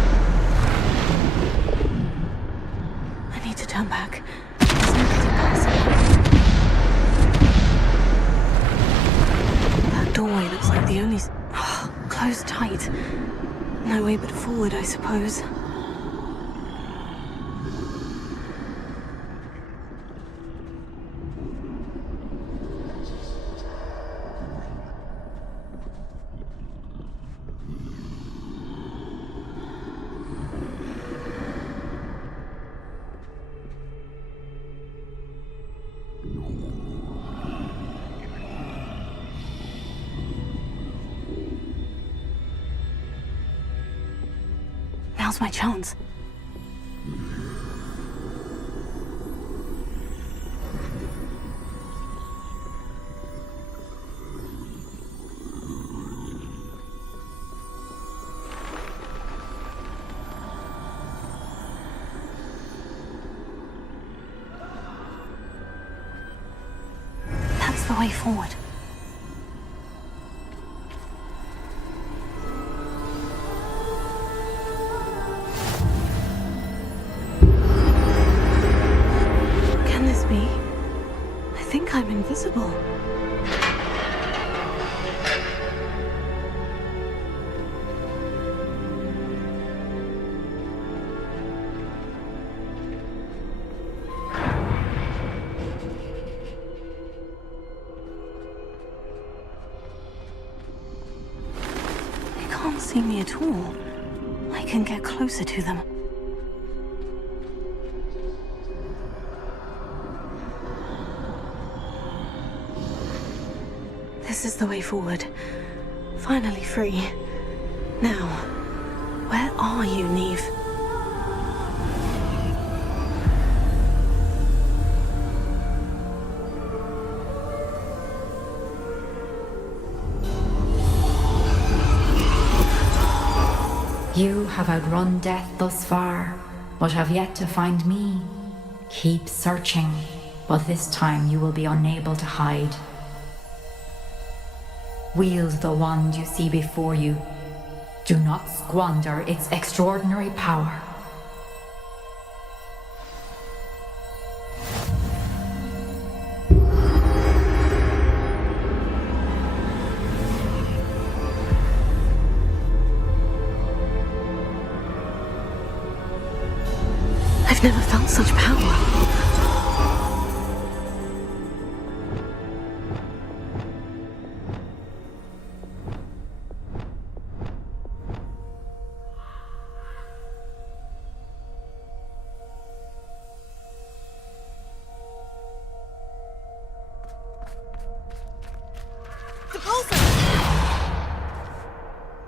I need to turn back. There's no getting past it. That doorway looks like the only... closed tight. No way but forward, I suppose. Now's my chance. That's the way forward. I'm invisible. They can't see me at all. I can get closer to them. This is the way forward. Finally free. Now, where are you, Niamh? You have outrun death thus far, but have yet to find me. Keep searching, but this time you will be unable to hide. Wield the wand you see before you. Do not squander its extraordinary power. I've never felt such power.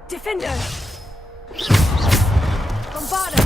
Defender! Bombarda!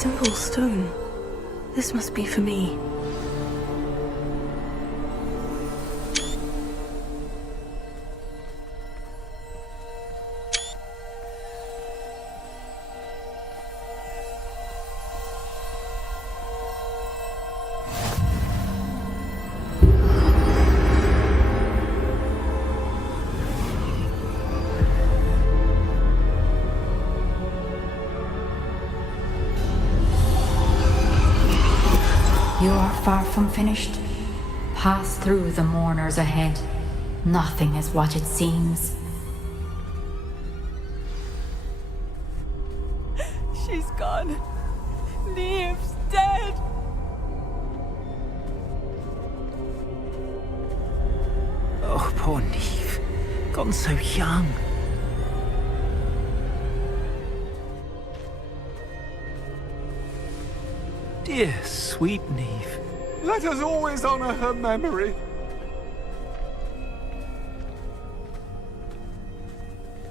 Simple stone. This must be for me. far from finished. Pass through the mourners ahead. Nothing is what it seems. She's gone. Niamh's dead. Oh, poor Niamh. Gone so young. Dear, sweet Niamh. Let us always honor her memory.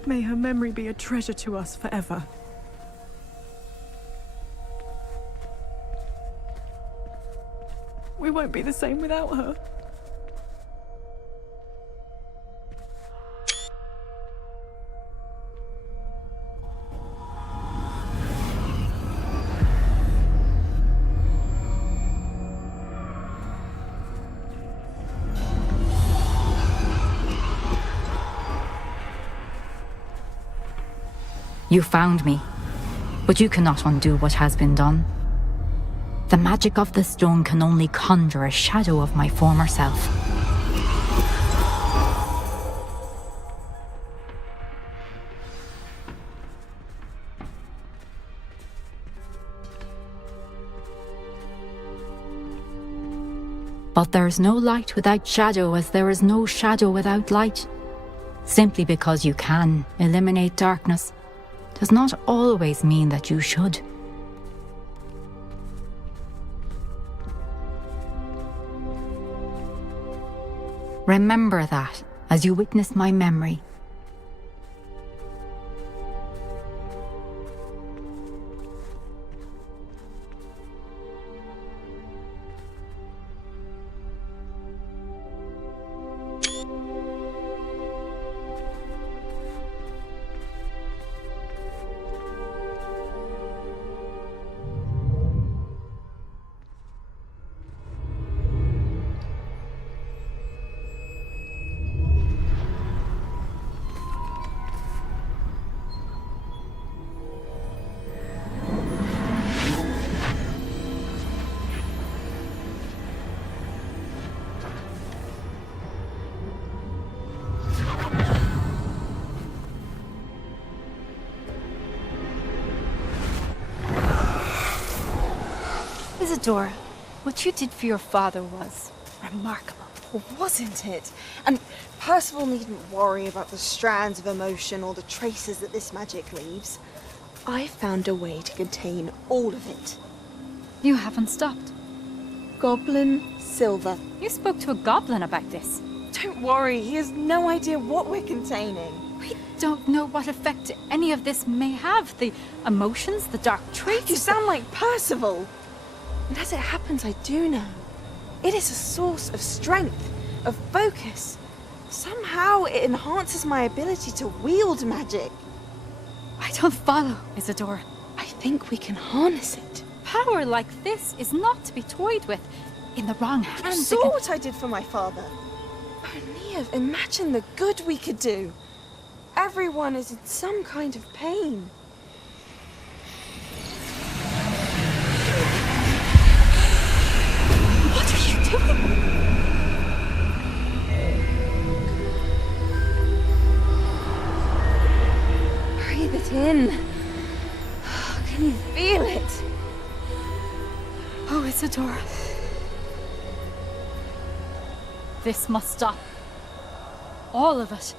May her memory be a treasure to us forever. We won't be the same without her. You found me, but you cannot undo what has been done. The magic of the stone can only conjure a shadow of my former self. But there is no light without shadow, as there is no shadow without light. Simply because you can eliminate darkness does not always mean that you should. Remember that as you witness my memory. Isadora, what you did for your father was remarkable. Well, wasn't it? And Percival needn't worry about the strands of emotion or the traces that this magic leaves. I found a way to contain all of it. You haven't stopped. Goblin Silver. You spoke to a goblin about this. Don't worry, he has no idea what we're containing. We don't know what effect any of this may have. The emotions, the dark traits. You sound like Percival. And as it happens, I do know. It is a source of strength, of focus. Somehow it enhances my ability to wield magic. I don't follow, Isadora. I think we can harness it. Power like this is not to be toyed with. In the wrong hands. You saw what I did for my father. Oh, Niamh, imagine the good we could do. Everyone is in some kind of pain. What are you doing? Breathe it in. Can you feel it? Oh, Isadora. This must stop. All of it.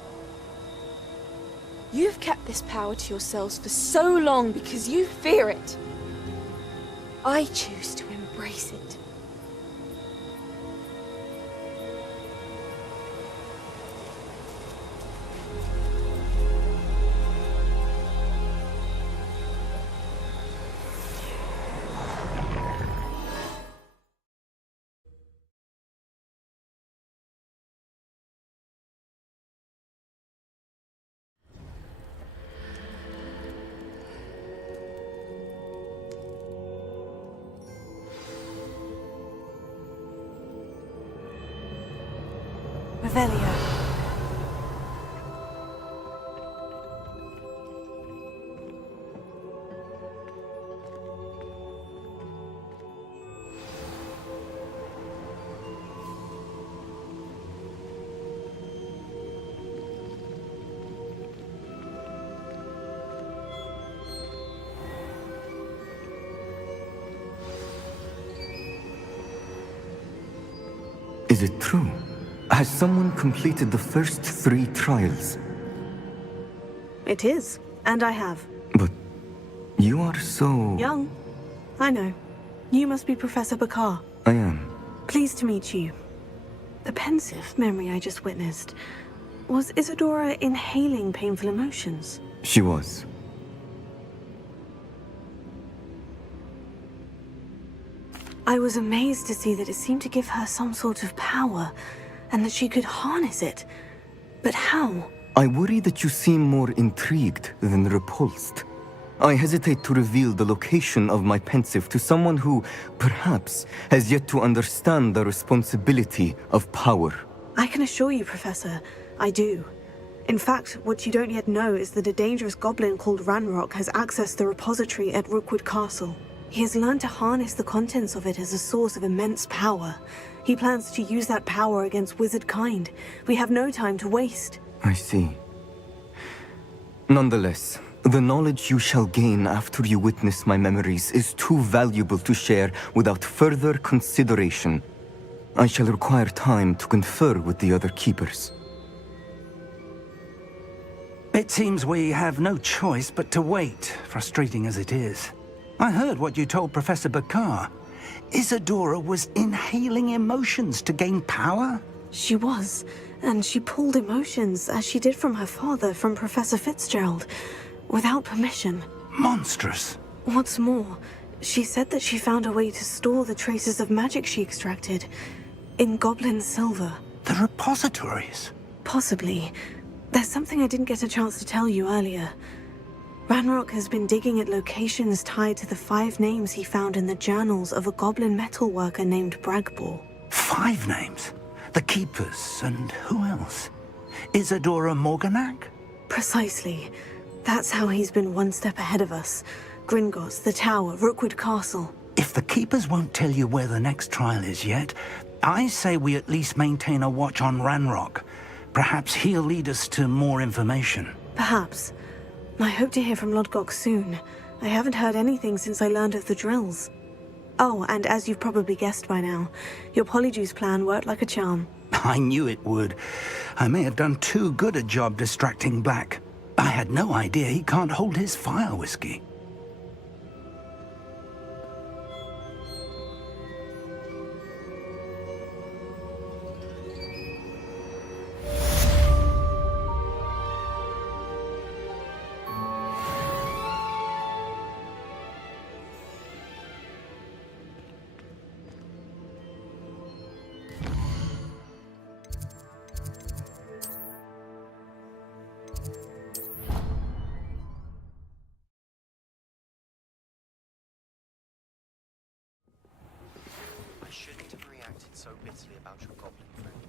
You've kept this power to yourselves for so long because you fear it. I choose to embrace it. Revelio. Is it true? Has someone completed the first 3 trials? It is, and I have. But you are so... Young. I know. You must be Professor Bakar. I am. Pleased to meet you. The pensive memory I just witnessed. Was Isadora inhaling painful emotions? She was. I was amazed to see that it seemed to give her some sort of power, and that she could harness it. But how? I worry that you seem more intrigued than repulsed. I hesitate to reveal the location of my pensive to someone who, perhaps, has yet to understand the responsibility of power. I can assure you, Professor, I do. In fact, what you don't yet know is that a dangerous goblin called Ranrock has accessed the repository at Rookwood Castle. He has learned to harness the contents of it as a source of immense power. He plans to use that power against wizard kind. We have no time to waste. I see. Nonetheless, the knowledge you shall gain after you witness my memories is too valuable to share without further consideration. I shall require time to confer with the other keepers. It seems we have no choice but to wait, frustrating as it is. I heard what you told Professor Bakar. Isadora was inhaling emotions to gain power? She was, and she pulled emotions, as she did from her father, from Professor Fitzgerald, without permission. Monstrous. What's more, she said that she found a way to store the traces of magic she extracted in goblin silver. The repositories? Possibly. There's something I didn't get a chance to tell you earlier. Ranrock has been digging at locations tied to the 5 names he found in the journals of a goblin metalworker named Bragbor. 5 names? The Keepers, and who else? Isadora Morganac? Precisely. That's how he's been one step ahead of us. Gringotts, the Tower, Rookwood Castle. If the Keepers won't tell you where the next trial is yet, I say we at least maintain a watch on Ranrock. Perhaps he'll lead us to more information. Perhaps. I hope to hear from Lodgok soon. I haven't heard anything since I learned of the drills. Oh, and as you've probably guessed by now, your Polyjuice plan worked like a charm. I knew it would. I may have done too good a job distracting Black. I had no idea he can't hold his fire whiskey. So bitterly about your goblin friend.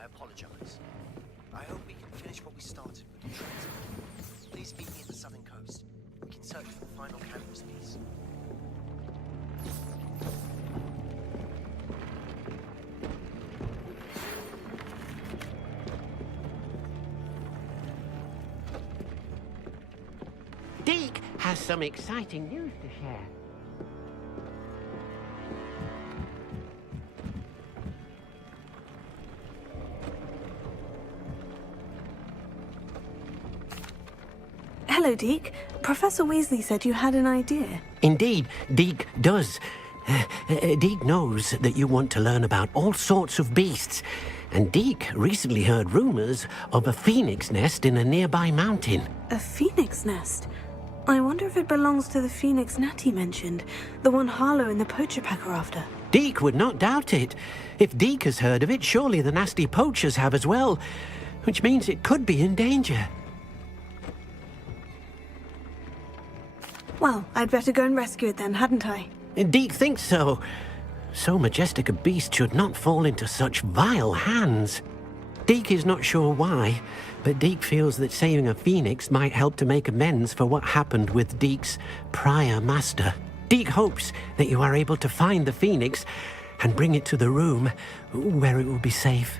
I apologize. I hope we can finish what we started with the treasure. Please meet me at the southern coast. We can search for the final canvas piece. Deke has some exciting news to share. Hello, Deke. Professor Weasley said you had an idea. Indeed, Deke does. Deke knows that you want to learn about all sorts of beasts, and Deke recently heard rumors of a phoenix nest in a nearby mountain. A phoenix nest? I wonder if it belongs to the phoenix Natty mentioned, the one Harlow and the poacher pack are after. Deke would not doubt it. If Deke has heard of it, surely the nasty poachers have as well, which means it could be in danger. Well, I'd better go and rescue it then, hadn't I? Deke thinks so. So majestic a beast should not fall into such vile hands. Deke is not sure why, but Deke feels that saving a phoenix might help to make amends for what happened with Deke's prior master. Deke hopes that you are able to find the phoenix and bring it to the room where it will be safe.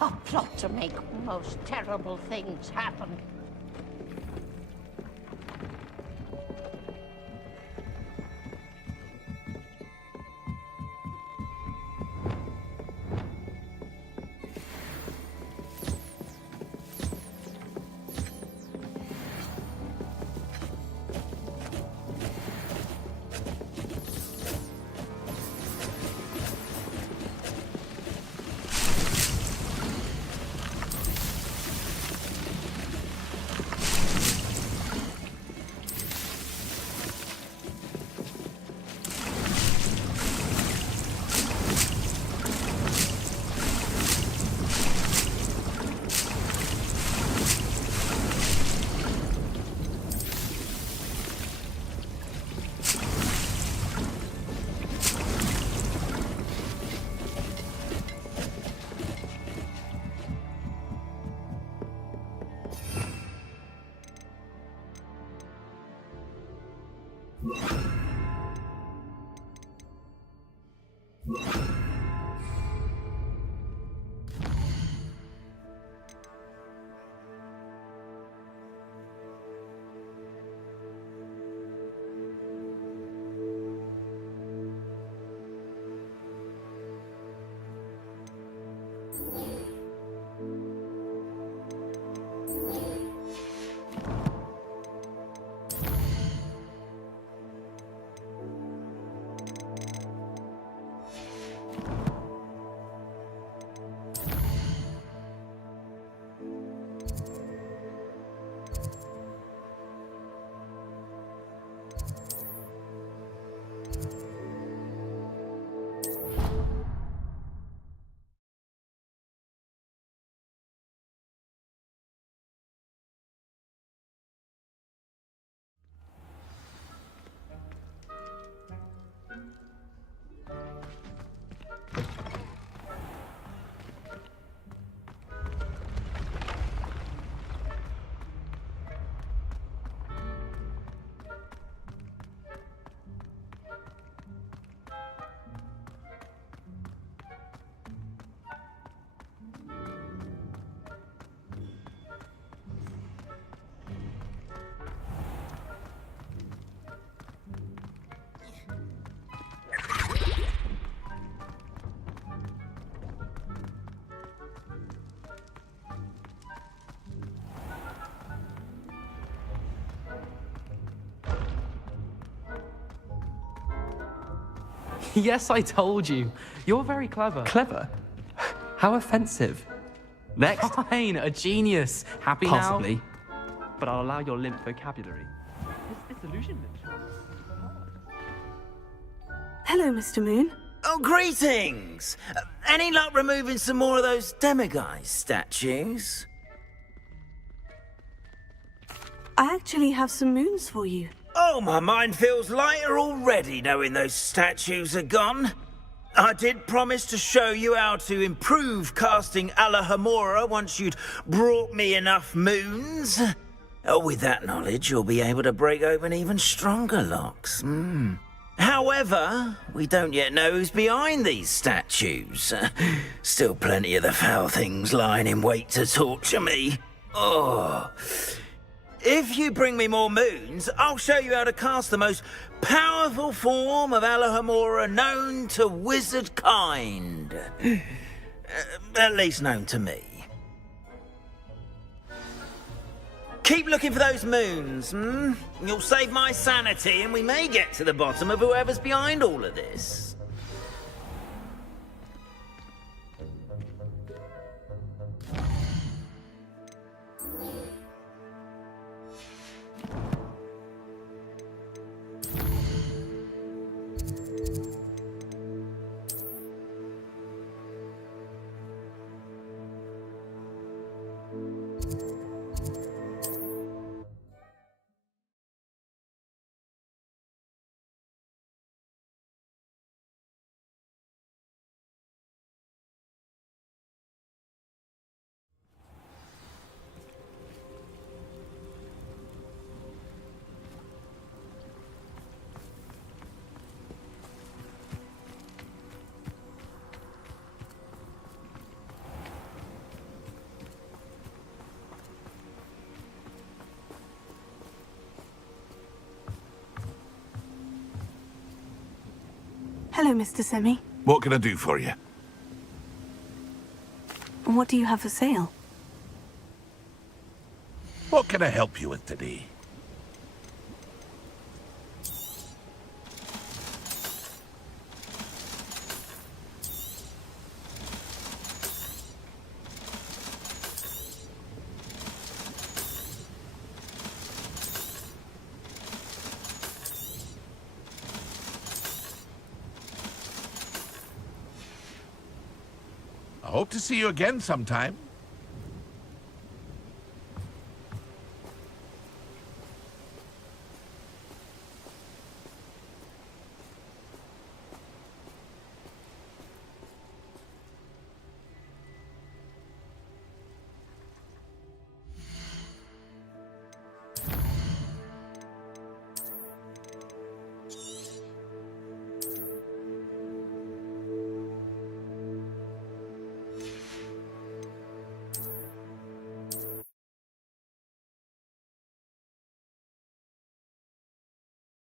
A plot to make most terrible things happen. Yes, I told you. You're very clever. Clever? How offensive. Next. Fine, a genius. Happy Possibly. now? But I'll allow your limp vocabulary. It's disillusionment. Hello, Mr. Moon. Oh, greetings! Any luck removing some more of those demiguise statues? I actually have some moons for you. Oh, my mind feels lighter already knowing those statues are gone. I did promise to show you how to improve casting Alohomora once you'd brought me enough moons. Oh, with that knowledge, you'll be able to break open even stronger locks. However, we don't yet know who's behind these statues. Still plenty of the foul things lying in wait to torture me. Oh. If you bring me more moons, I'll show you how to cast the most powerful form of Alohomora known to wizard kind. At least known to me. Keep looking for those moons, You'll save my sanity and we may get to the bottom of whoever's behind all of this. Hello, Mr. Semi. What can I do for you? What do you have for sale? What can I help you with today? I hope to see you again sometime.